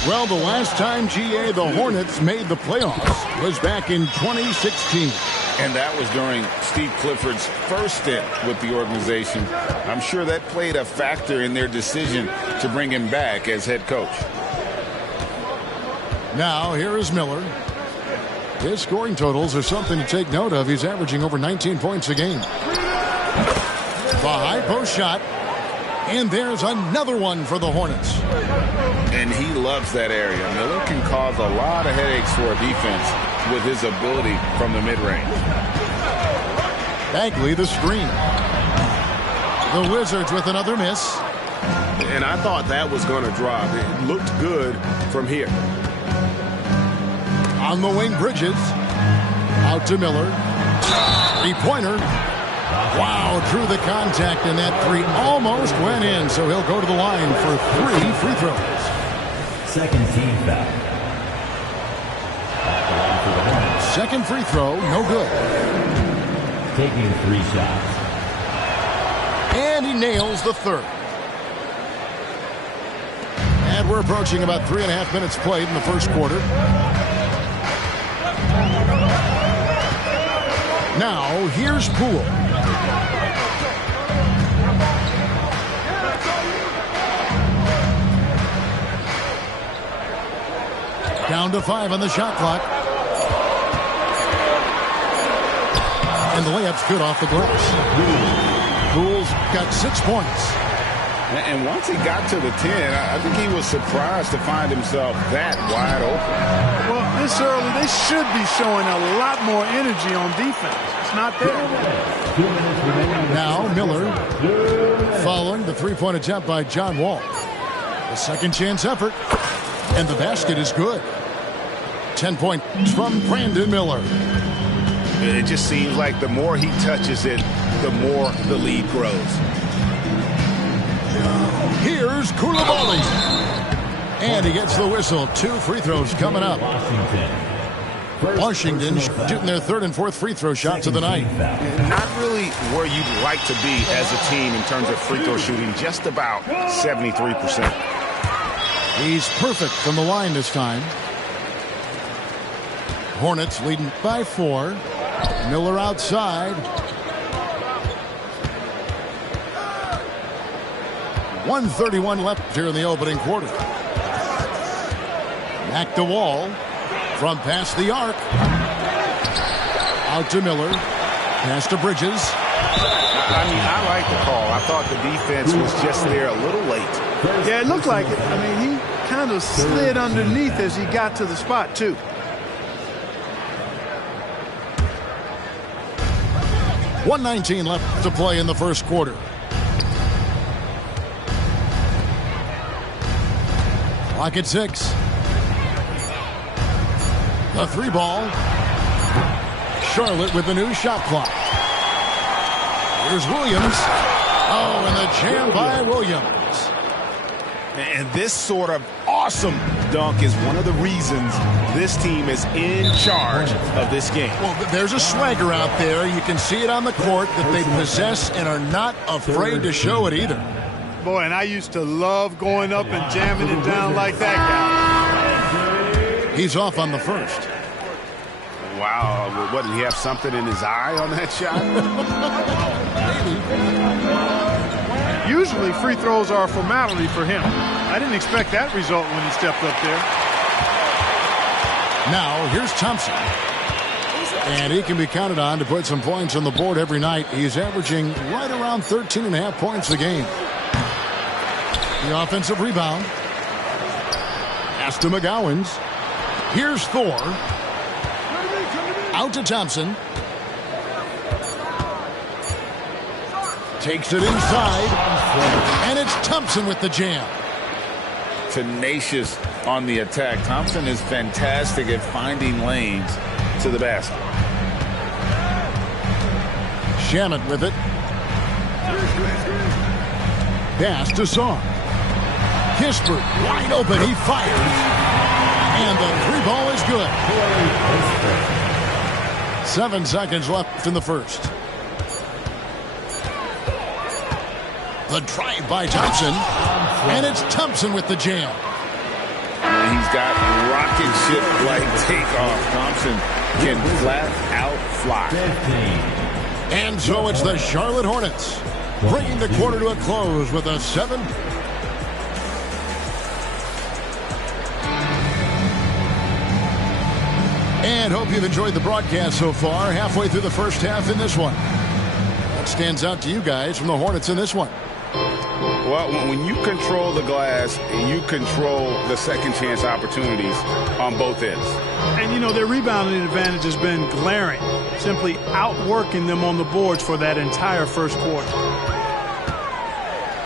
Well, the last time, GA, the Hornets made the playoffs was back in 2016. And that was during Steve Clifford's first stint with the organization. I'm sure that played a factor in their decision to bring him back as head coach. Now, here is Miller. His scoring totals are something to take note of. He's averaging over 19 points a game. The high post shot. And there's another one for the Hornets. And he loves that area. Miller can cause a lot of headaches for a defense with his ability from the mid-range. Bagley the screen. The Wizards with another miss. And I thought that was going to drop. It looked good from here. On the wing, Bridges. Out to Miller. Three-pointer. Wow, through the contact, and that three almost went in, so he'll go to the line for 3 free throws. Second team foul. Second free throw, no good. Taking 3 shots. And he nails the third. And we're approaching about 3.5 minutes played in the first quarter. Now, here's Poole. Down to 5 on the shot clock. And the layup's good off the glass. Poole's got 6 points. And once he got to the 10, I think he was surprised to find himself that wide open. Well, this early, they should be showing a lot more energy on defense. It's not there. Now Miller following the three-point attempt by John Wall. A second chance effort. And the basket is good. 10 points from Brandon Miller. It just seems like the more he touches it, the more the lead grows. Here's Koulibaly. And he gets the whistle. 2 free throws coming up. Washington shooting their 3rd and 4th free throw shots of the night. Not really where you'd like to be as a team in terms of free throw shooting. Just about 73%. He's perfect from the line this time. Hornets leading by 4. Miller outside. 1:31 left here in the opening quarter. Back to Wall. From past the arc. Out to Miller. Pass to Bridges. I mean, I like the call. I thought the defense was just there a little late. Yeah, it looked like it. I mean, he kind of slid underneath as he got to the spot, too. .119 left to play in the first quarter. Clock at 6. The 3 ball. Charlotte with the new shot clock. Here's Williams. Oh, and the jam by Williams. And this sort of awesome dunk is one of the reasons this team is in charge of this game. Well, there's a swagger out there. You can see it on the court that they possess and are not afraid to show it either. Boy, and I used to love going up and jamming it down like that guy. He's off on the first. Wow, what, did he have something in his eye on that shot? Usually free throws are a formality for him. I didn't expect that result when he stepped up there. Now, here's Thompson. And he can be counted on to put some points on the board every night. He's averaging right around 13.5 points a game. The offensive rebound. Pass to McGowans. Here's Thor. Out to Thompson. Takes it inside. And it's Thompson with the jam. Tenacious on the attack. Thompson is fantastic at finding lanes to the basket. Shamet with it. Pass to Song. Kispert wide open. He fires. And the three ball is good. 7 seconds left in the first. The drive by Thompson. And it's Thompson with the jam. And he's got rocket ship-like takeoff. Thompson can flat out fly. And so it's the Charlotte Hornets bringing the quarter to a close with a 7. And hope you've enjoyed the broadcast so far. Halfway through the first half in this one. What stands out to you guys from the Hornets in this one? Well, when you control the glass, you control the second chance opportunities on both ends. And, you know, their rebounding advantage has been glaring, simply outworking them on the boards for that entire first quarter.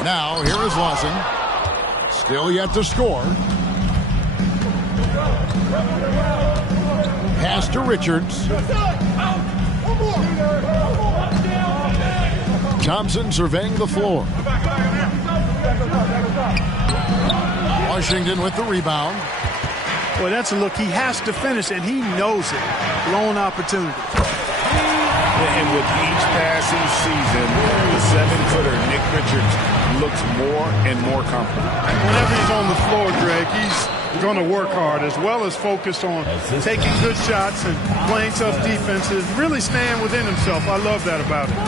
Now, here is Lawson. Still yet to score. Pass to Richards. Thompson surveying the floor. Washington with the rebound. Boy, that's a look he has to finish, and he knows it. Lone opportunity. And with each passing season, the 7-footer, Nick Richards, looks more and more comfortable. Whenever he's on the floor, Greg, he's going to work hard as well as focus on taking good shots and playing tough defenses, really staying within himself. I love that about him.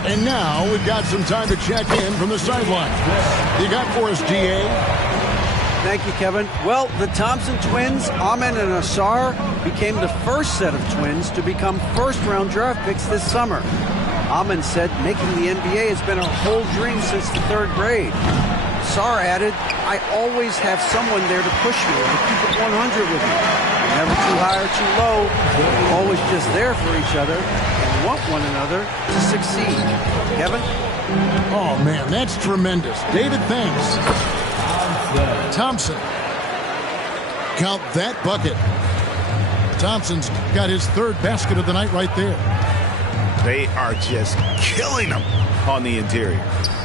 And now we've got some time to check in from the sideline. You got for us, DA? Thank you, Kevin. Well, the Thompson twins, Amen and Asar, became the first set of twins to become first-round draft picks this summer. Amen said making the NBA has been a whole dream since the 3rd grade. Asar added, I always have someone there to push me and to keep it 100 with me. Never too high or too low. We're always just there for each other and want one another to succeed. Kevin? Oh, man, that's tremendous. David, thanks. Thompson. Count that bucket. Thompson's got his 3rd basket of the night right there. They are just killing them on the interior.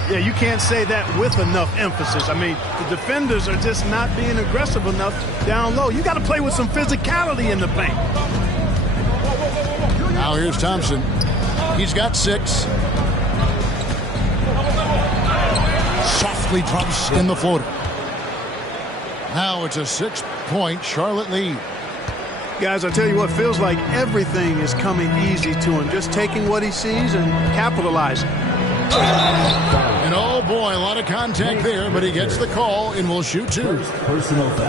Yeah, you can't say that with enough emphasis. I mean, the defenders are just not being aggressive enough down low. You got to play with some physicality in the paint. Now here's Thompson. He's got 6. Softly drops in the floater. Now it's a 6-point Charlotte lead. Guys, I tell you what, feels like everything is coming easy to him. Just taking what he sees and capitalizing. And oh boy, a lot of contact there, but he gets the call and will shoot 2.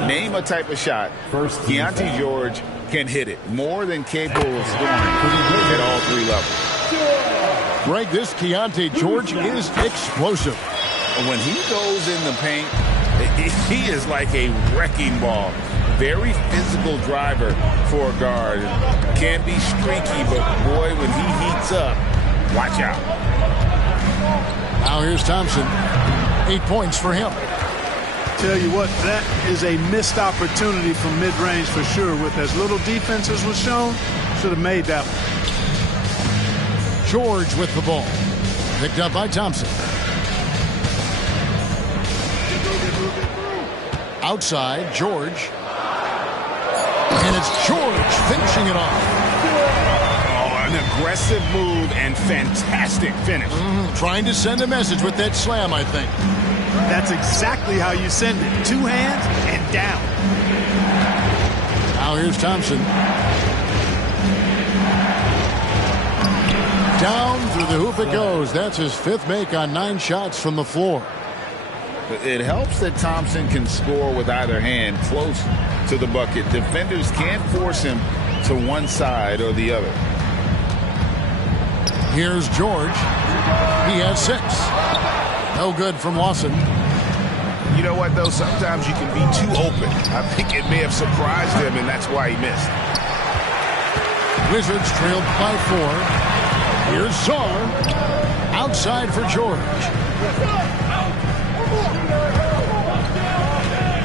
Name a type of shot. Keontae George can hit it. More than capable of scoring at all 3 levels. Greg, this Keontae George is explosive. When he goes in the paint, he is like a wrecking ball. Very physical driver for a guard. Can be streaky, but boy, when he heats up, watch out. Now here's Thompson. 8 points for him. Tell you what, that is a missed opportunity from mid-range for sure. With as little defense as was shown, should have made that one. George with the ball. Picked up by Thompson. Outside, George. And it's George finishing it off. Oh, an aggressive move and fantastic finish. Trying to send a message with that slam, I think. That's exactly how you send it. 2 hands and down. Now here's Thompson. Down through the hoop it goes. That's his 5th make on 9 shots from the floor. It helps that Thompson can score with either hand close to the bucket. Defenders can't force him to one side or the other. Here's George. He has 6. No good from Lawson. You know what, though? Sometimes you can be too open. I think it may have surprised him, and that's why he missed. Wizards trailed by 4. Here's Saar. Outside for George.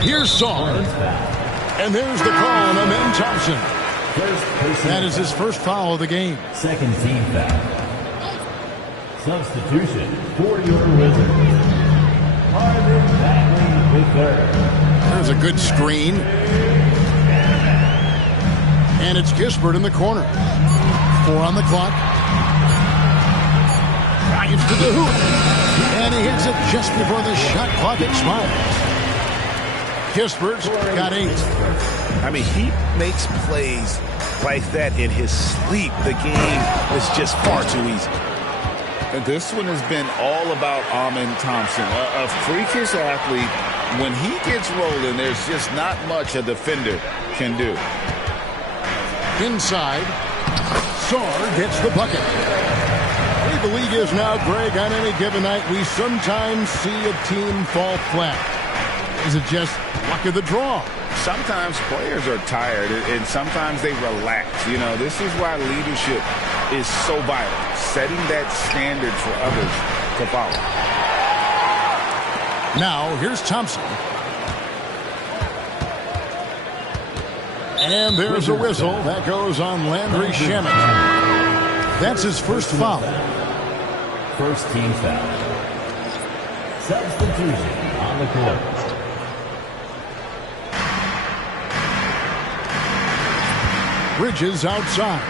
Here's Saar. And there's the call on Amen Thompson. That is his first foul of the game. 2nd team foul. Substitution for your Wizards. Marvin Bagley with 3rd. There's a good screen. And it's Kispert in the corner. 4 on the clock. Drives to the hoop. And he hits it just before the shot clock expires. Kispert's got 8. I mean, he makes plays like that in his sleep. The game is just far too easy. And this one has been all about Amen Thompson, a freakish athlete. When he gets rolling, there's just not much a defender can do. Inside, Sarr gets the bucket. The way the league is now, Greg, on any given night, we sometimes see a team fall flat. Is it just luck of the draw? Sometimes players are tired, and sometimes they relax. You know, this is why leadership is so vital, setting that standard for others to follow. Now, here's Thompson. And there's a whistle. That goes on Landry Shamet. That's his first foul. First team foul. Substitution on the court. Bridges outside.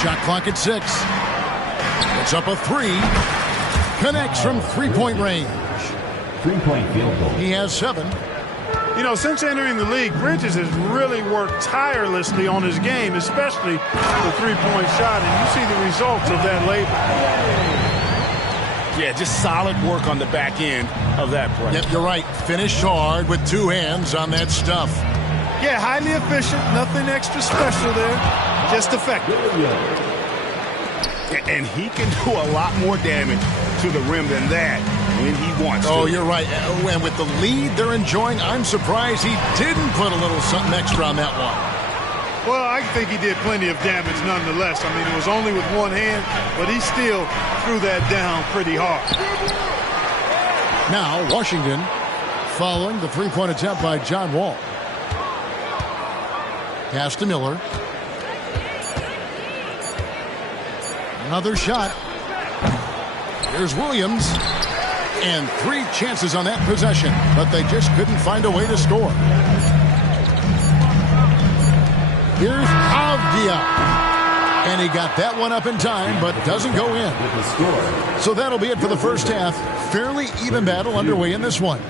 Shot clock at 6. It's up a 3. Connects from three-point range. 3-point field goal. He has 7. You know, since entering the league, Bridges has really worked tirelessly on his game, especially the three-point shot, and you see the results of that labor. Yeah, just solid work on the back end of that play. Yep, you're right. Finished hard with 2 hands on that stuff. Yeah, highly efficient. Nothing extra special there. Just effective. And he can do a lot more damage to the rim than that when he wants to. Oh, you're right. And with the lead they're enjoying, I'm surprised he didn't put a little something extra on that one. Well, I think he did plenty of damage nonetheless. I mean, it was only with one hand, but he still threw that down pretty hard. Now, Washington following the three-point attempt by John Wall. Pass to Miller. Another shot. Here's Williams. And 3 chances on that possession, but they just couldn't find a way to score. Here's Avdia. And he got that one up in time, but doesn't go in. So that'll be it for the first half. Fairly even battle underway in this one.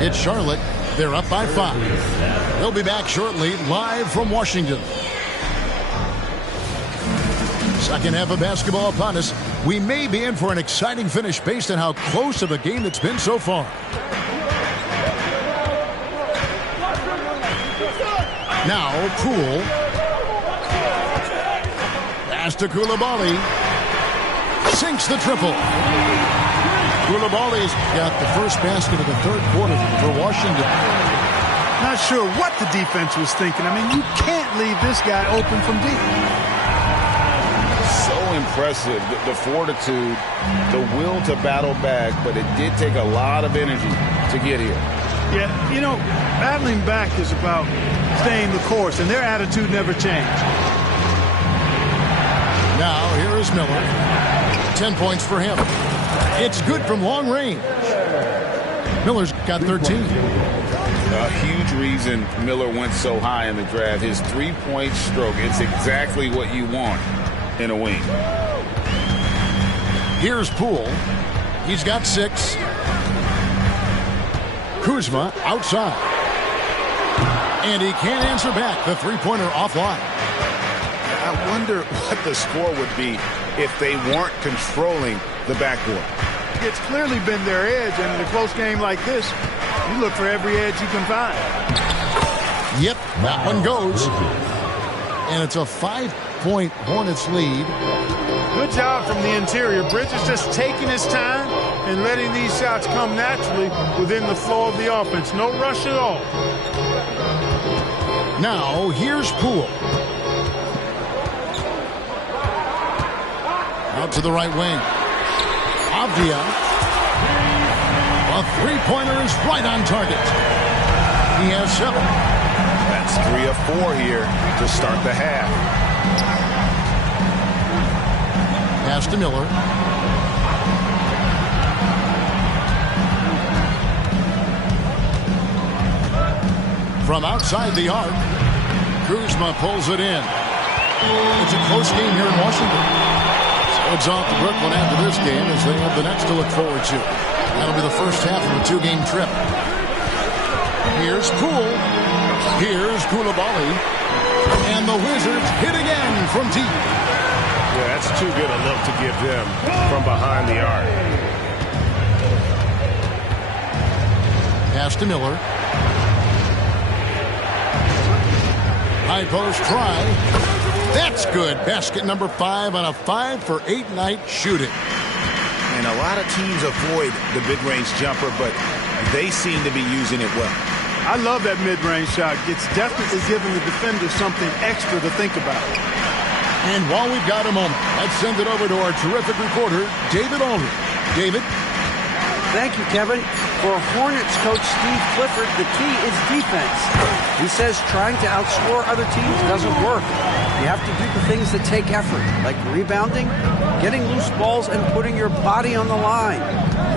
It's Charlotte. They're up by 5. They'll be back shortly, live from Washington. Second half of basketball upon us. We may be in for an exciting finish based on how close of a game it's been so far. Now, Poole. Pass to Coulibaly. Sinks the triple. Coulibaly's got the first basket of the third quarter for Washington. Not sure what the defense was thinking. I mean, you can't leave this guy open from deep. So impressive, the fortitude, the will to battle back, but it did take a lot of energy to get here. Yeah, you know, battling back is about staying the course, and their attitude never changed. Now, here is Miller. 10 points for him. It's good from long range. Miller's got 13. A huge reason Miller went so high in the draft. His three-point stroke, it's exactly what you want in a wing. Here's Poole. He's got 6. Kuzma outside. And he can't answer back. The three-pointer offline. I wonder what the score would be if they weren't controlling the backcourt. It's clearly been their edge, and in a close game like this, you look for every edge you can find. Yep, that one goes. And it's a 5-point Hornets lead. Good job from the interior. Bridges just taking his time and letting these shots come naturally within the flow of the offense. No rush at all. Now, here's Poole. Out to the right wing. Avdia. A three-pointer is right on target. He has 7. That's 3 of 4 here to start the half. Pass to Miller. From outside the arc, Kuzma pulls it in. It's a close game here in Washington. So it's off to Brooklyn after this game as they have the next to look forward to. That'll be the first half of a 2-game trip. Here's Poole. Here's Coulibaly. And the Wizards hit again from deep. Yeah, that's too good a look to give them from behind the arc. Pass to Miller. High post try. That's good. Basket number 5 on a 5-for-8 night shooting. And a lot of teams avoid the mid-range jumper, but they seem to be using it well. I love that mid-range shot. It's definitely giving the defender something extra to think about. And while we've got a moment, let's send it over to our terrific reporter, David Aldridge. David? Thank you, Kevin. For Hornets coach Steve Clifford, the key is defense. He says trying to outscore other teams doesn't work. You have to do the things that take effort, like rebounding, getting loose balls, and putting your body on the line.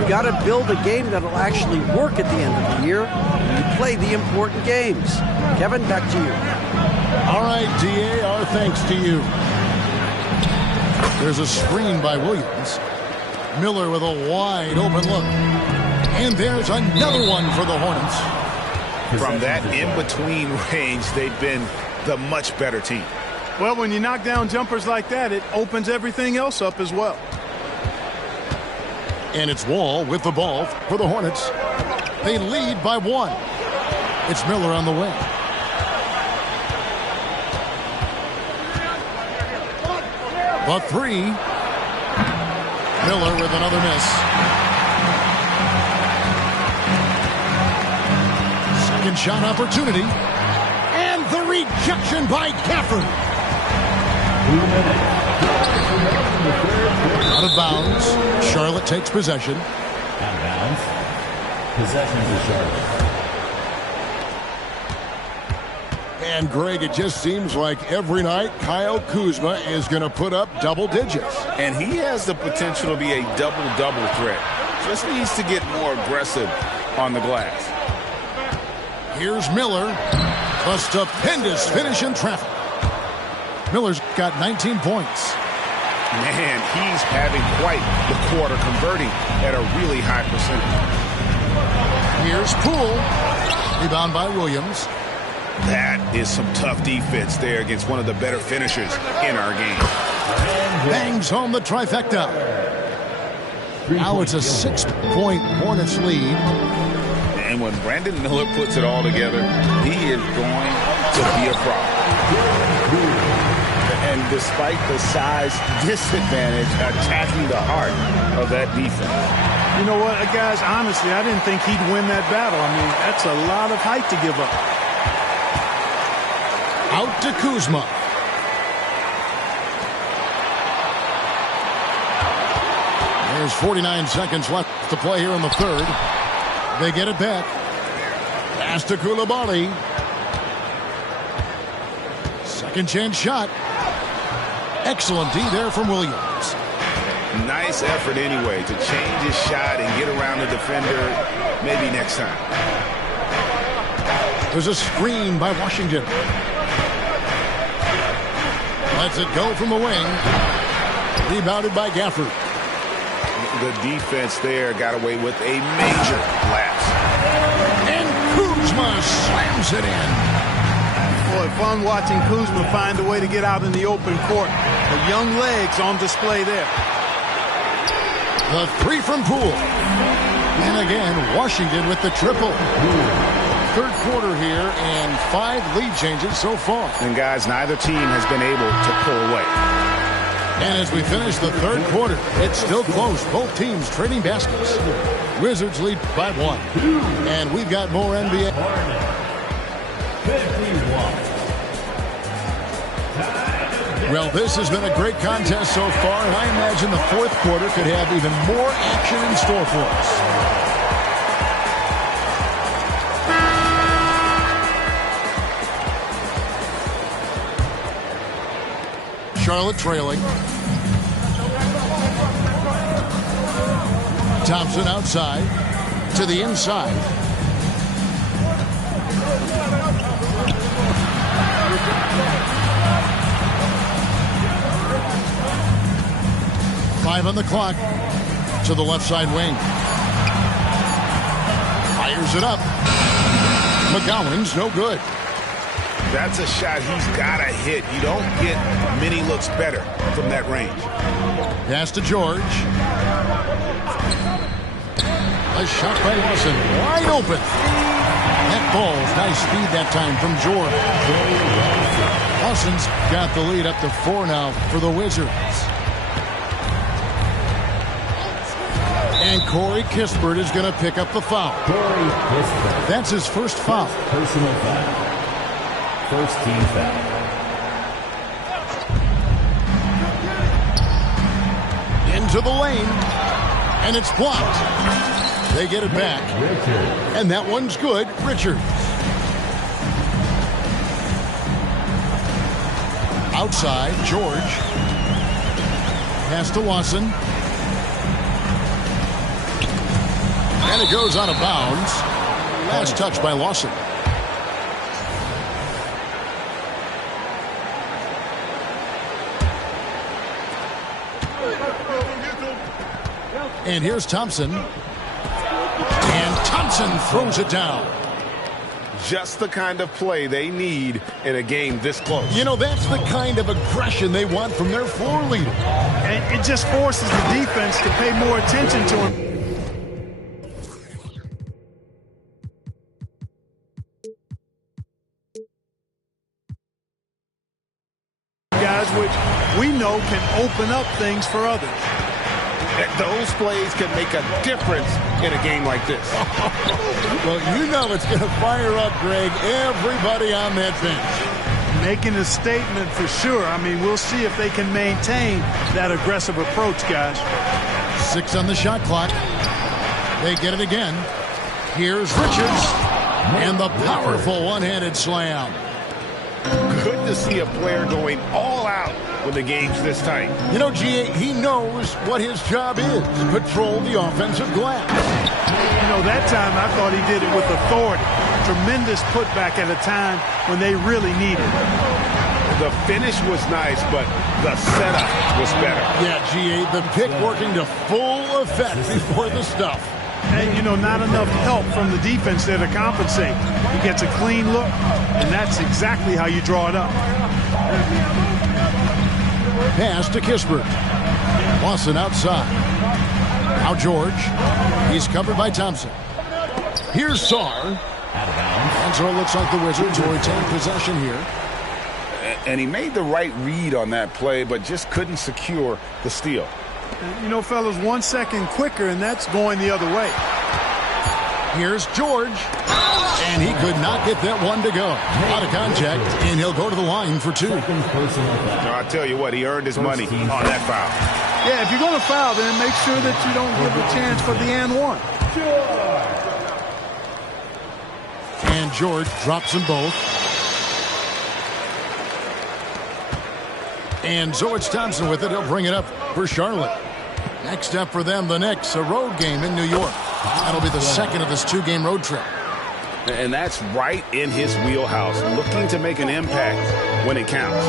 You got to build a game that'll actually work at the end of the year. You play the important games. Kevin, back to you. All right, DA, our thanks to you. There's a screen by Williams. Miller with a wide open look. And there's another one for the Hornets. From that in-between range, they've been the much better team. Well, when you knock down jumpers like that, it opens everything else up as well. And it's Wall with the ball for the Hornets. They lead by 1. It's Miller on the wing. The 3. Miller with another miss. Second shot opportunity. And the rejection by Gafford. Out of bounds. Charlotte takes possession. Out of bounds. Possession to Charlotte. And Greg, it just seems like every night Kyle Kuzma is going to put up double digits. And he has the potential to be a double-double threat. Just needs to get more aggressive on the glass. Here's Miller. A stupendous finish in traffic. Miller's got 19 points. Man, he's having quite the quarter, converting at a really high percentage. Here's Poole. Rebound by Williams. That is some tough defense there against one of the better finishers in our game. Bangs home the trifecta. Now it's a 6-point Hornets lead. And when Brandon Miller puts it all together, he is going to be a problem. And despite the size disadvantage, attacking the heart of that defense. You know what, guys, honestly, I didn't think he'd win that battle. I mean, that's a lot of height to give up. Out to Kuzma. There's 49 seconds left to play here in the third. They get it back. Pass to Coulibaly. Second chance shot. Excellent D there from Williams. Nice effort anyway to change his shot and get around the defender maybe next time. There's a screen by Washington. Lets it go from the wing. Rebounded by Gafford. The defense there got away with a major lapse. And Kuzma slams it in. Boy, fun watching Kuzma find a way to get out in the open court. The young legs on display there. The 3 from Poole. And again, Washington with the triple. Third quarter here and 5 lead changes so far. And guys, neither team has been able to pull away. And as we finish the third quarter, it's still close. Both teams trading baskets. Wizards lead by 1. And we've got more NBA. Well, this has been a great contest so far, and I imagine the fourth quarter could have even more action in store for us. Charlotte trailing. Thompson outside to the inside. 5 on the clock. To the left side wing. Fires it up. McGowan's no good. That's a shot he's got to hit. You don't get many looks better from that range. Pass to George. A shot by Lawson. Wide open. That ball's nice speed that time from George. Lawson's got the lead up to 4 now for the Wizards. And Corey Kispert is going to pick up the foul. That's his first foul. Personal foul. First team foul. Into the lane. And it's blocked. They get it back. And that one's good. Richards. Outside, George. Pass to Lawson. And it goes out of bounds. Last touch by Lawson. And here's Thompson. And Thompson throws it down. Just the kind of play they need in a game this close. You know, that's the kind of aggression they want from their floor leader. And it just forces the defense to pay more attention to him. Guys, which we know can open up things for others. Those plays can make a difference in a game like this. Well, you know it's going to fire up, Greg, everybody on that bench. Making a statement for sure. I mean, we'll see if they can maintain that aggressive approach, guys. 6 on the shot clock. They get it again. Here's Richards. And the powerful one-handed slam. Good to see a player going all out when the game's this tight. You know, G.A., he knows what his job is. Patrol the offensive glass. You know, that time I thought he did it with authority. Tremendous putback at a time when they really needed it. The finish was nice, but the setup was better. Yeah, G.A., the pick working to full effect before the stuff. And, you know, not enough help from the defense there to compensate. He gets a clean look, and that's exactly how you draw it up. Pass to Kispert. Lawson outside. Now George. He's covered by Thompson. Here's Sarr. And so it looks like the Wizards will retain possession here. And he made the right read on that play, but just couldn't secure the steal. And, you know, fellas, 1 second quicker, and that's going the other way. Here's George. And he could not get that one to go. Out of contact, and he'll go to the line for 2. I'll tell you what, he earned his money on that foul. Yeah, if you're going to foul, then make sure that you don't give a chance for the and one. And George drops them both. And so it's Thompson with it. He'll bring it up for Charlotte. Next up for them, the Knicks, a road game in New York. That'll be the second of this 2-game road trip. And that's right in his wheelhouse, looking to make an impact when it counts.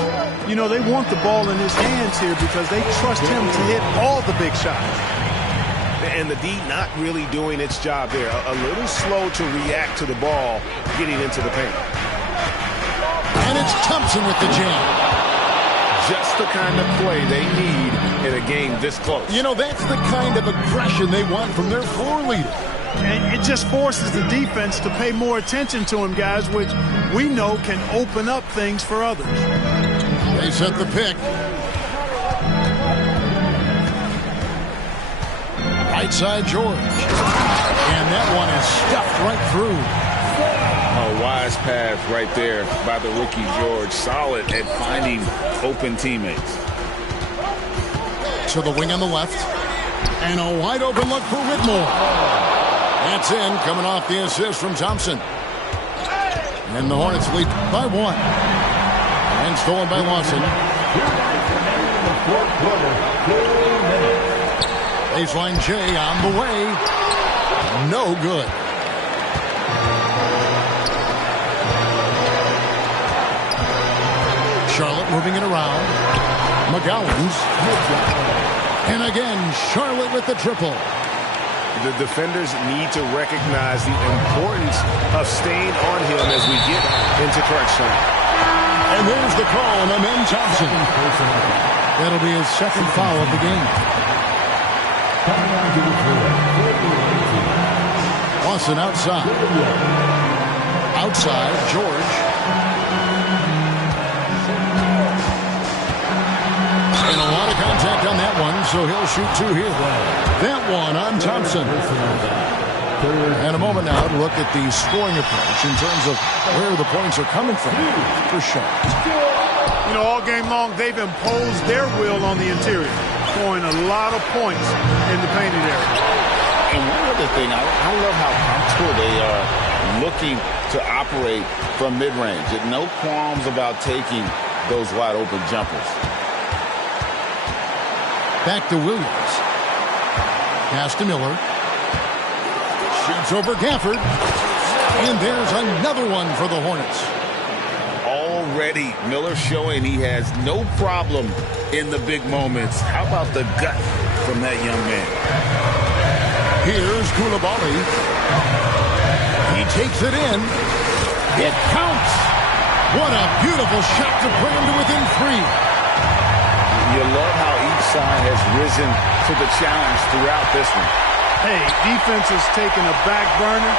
You know, they want the ball in his hands here because they trust him to hit all the big shots. And the D not really doing its job there. A little slow to react to the ball getting into the paint. And it's Thompson with the jam. Just the kind of play they need in a game this close. You know, that's the kind of aggression they want from their floor leader. And it just forces the defense to pay more attention to him, guys, which we know can open up things for others. They set the pick. Right side, George. And that one is stuffed right through. A wise pass right there by the rookie George. Solid at finding open teammates. To the wing on the left. And a wide open look for Whitmore. That's in, coming off the assist from Thompson. And the Hornets lead by 1. And stolen by Lawson. Baseline J on the way. No good. Charlotte moving it around. McGowan's. And again, Charlotte with the triple. The defenders need to recognize the importance of staying on him as we get into crunch time. And there's the call on Amen Thompson. That'll be his second foul of the game. Lawson outside. Outside, George. And a lot of contact on that one, so he'll shoot two here. That one on Thompson. And a moment now to look at the scoring approach in terms of where the points are coming from for Charlotte. You know, all game long, they've imposed their will on the interior, scoring a lot of points in the painted area. And one other thing, I love how comfortable they are looking to operate from mid-range. No qualms about taking those wide-open jumpers. Back to Williams. Pass to Miller. Shoots over Gafford. And there's another one for the Hornets. Already, Miller showing he has no problem in the big moments. How about the gut from that young man? Here's Koulibaly. He takes it in. It counts. What a beautiful shot to bring him to within three. You love how each side has risen to the challenge throughout this one. Hey, defense is taking a back burner,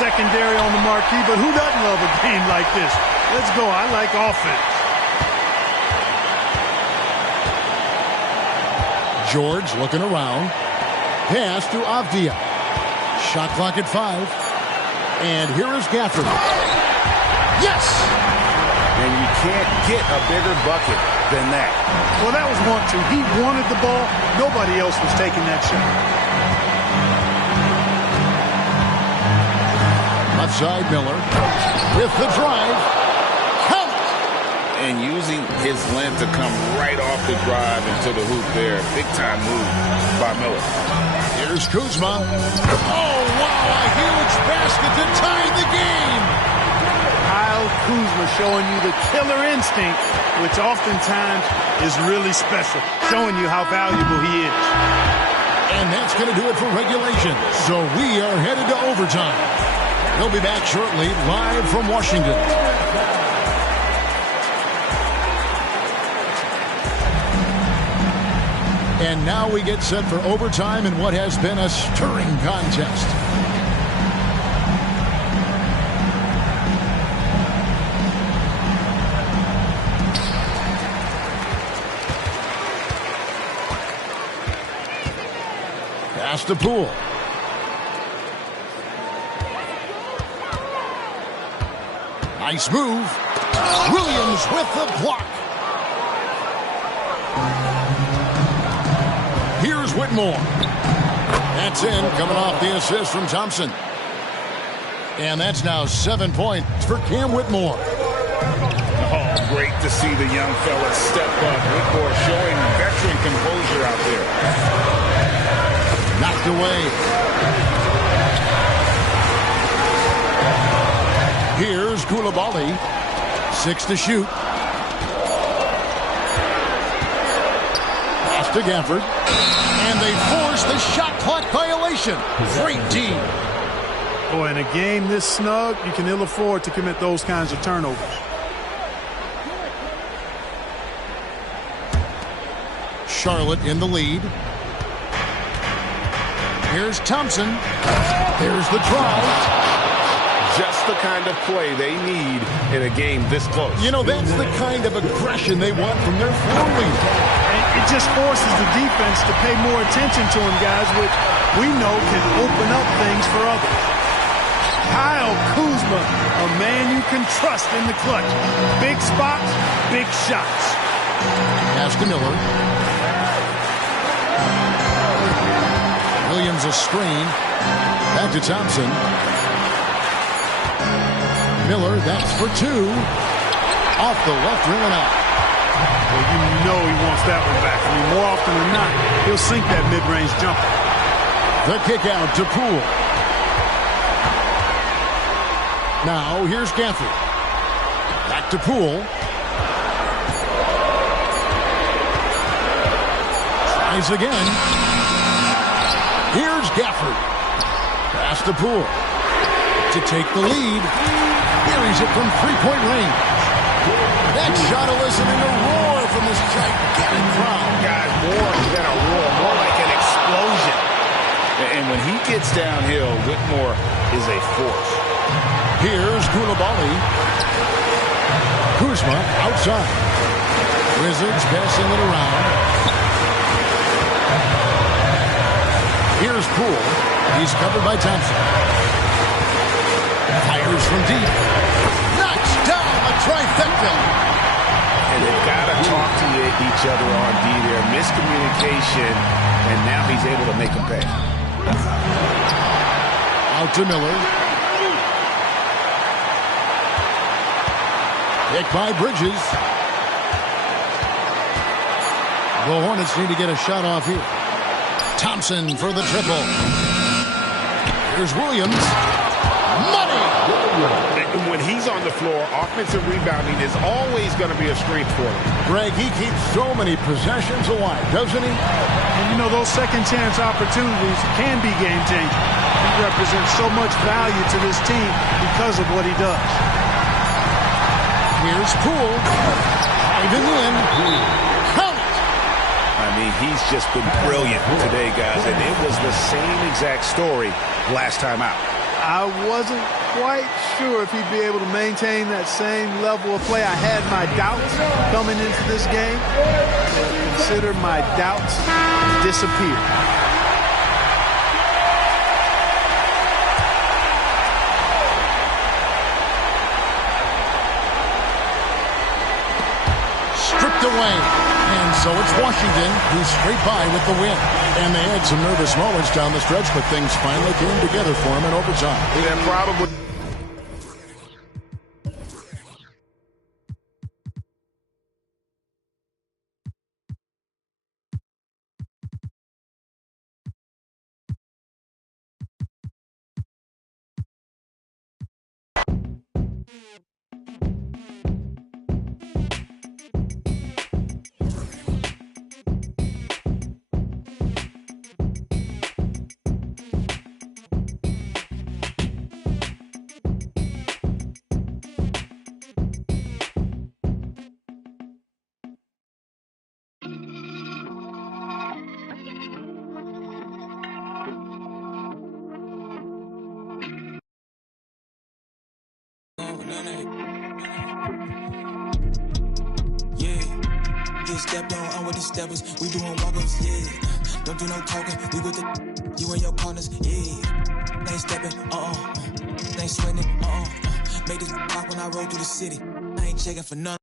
secondary on the marquee, but who doesn't love a game like this? Let's go. I like offense. George looking around. Pass to Avdia. Shot clock at 5. And here is Gafford. Yes! And you can't get a bigger bucket than that. Well, that was 1-2. He wanted the ball. Nobody else was taking that shot. Left side, Miller. With the drive. Count! And using his length to come right off the drive into the hoop there. Big time move by Miller. Here's Kuzma. Oh, wow, a huge basket to tie the game. Kyle Kuzma showing you the killer instinct, which oftentimes is really special, showing you how valuable he is. And that's going to do it for regulation. So we are headed to overtime. We'll be back shortly, live from Washington. And now we get set for overtime in what has been a stirring contest. Pass to Poole. Nice move. Williams with the block. Here's Whitmore. That's in, coming off the assist from Thompson. And that's now 7 points for Cam Whitmore. Oh, great to see the young fella step up. Whitmore showing veteran composure out there. Knocked away. Here's Koulibaly. 6 to shoot. Pass to Gafford. And they force the shot clock violation. Great D. Boy, in a game this snug, you can ill afford to commit those kinds of turnovers. Charlotte in the lead. Here's Thompson. There's the drive. Just the kind of play they need in a game this close. You know, that's the kind of aggression they want from their floor leader. And it just forces the defense to pay more attention to him, guys, which we know can open up things for others. Kyle Kuzma, a man you can trust in the clutch. Big spots, big shots. Pass to Miller. Williams a screen. Back to Thompson. Miller, that's for 2. Off the left rim and out. Well, you know he wants that one back. I mean, more often than not, he'll sink that mid-range jumper. The kick out to Poole. Now, here's Gafford. Back to Poole. Tries again. Here's Gafford. Pass to Poole. To take the lead. Buries it from three-point range. That shot eliciting a roar from this gigantic crowd. Guys, more than a roar, more like an explosion. And when he gets downhill, Whitmore is a force. Here's Koulibaly. Kuzma outside. Wizards passing it around. Here's Poole. He's covered by Thompson. Fires from deep. Knocks down a trifecta. And they've got to talk to each other on D there. Miscommunication, and now he's able to make them pay. Out to Miller. Picked by Bridges. The Hornets need to get a shot off here. Thompson for the triple. Here's Williams. Money! And when he's on the floor, offensive rebounding is always going to be a strength for him. Greg, he keeps so many possessions alive, doesn't he? And you know, those second chance opportunities can be game changing. He represents so much value to this team because of what he does. Here's Poole. Driving in. Count it! I mean, he's just been brilliant today, guys, and it was the same exact story last time out. I wasn't quite sure if he'd be able to maintain that same level of play. I had my doubts coming into this game. Consider my doubts disappear. Stripped away. And so it's Washington who's straight by with the win. And they had some nervous moments down the stretch, but things finally came together for them in overtime. Yeah, probably. Stepped on, I'm with the steppers. We doing walk-ups, yeah. Don't do no talking. We with the you and your partners, yeah. Ain't stepping, ain't sweating, Made this pop when I roll through the city. I ain't checking for none.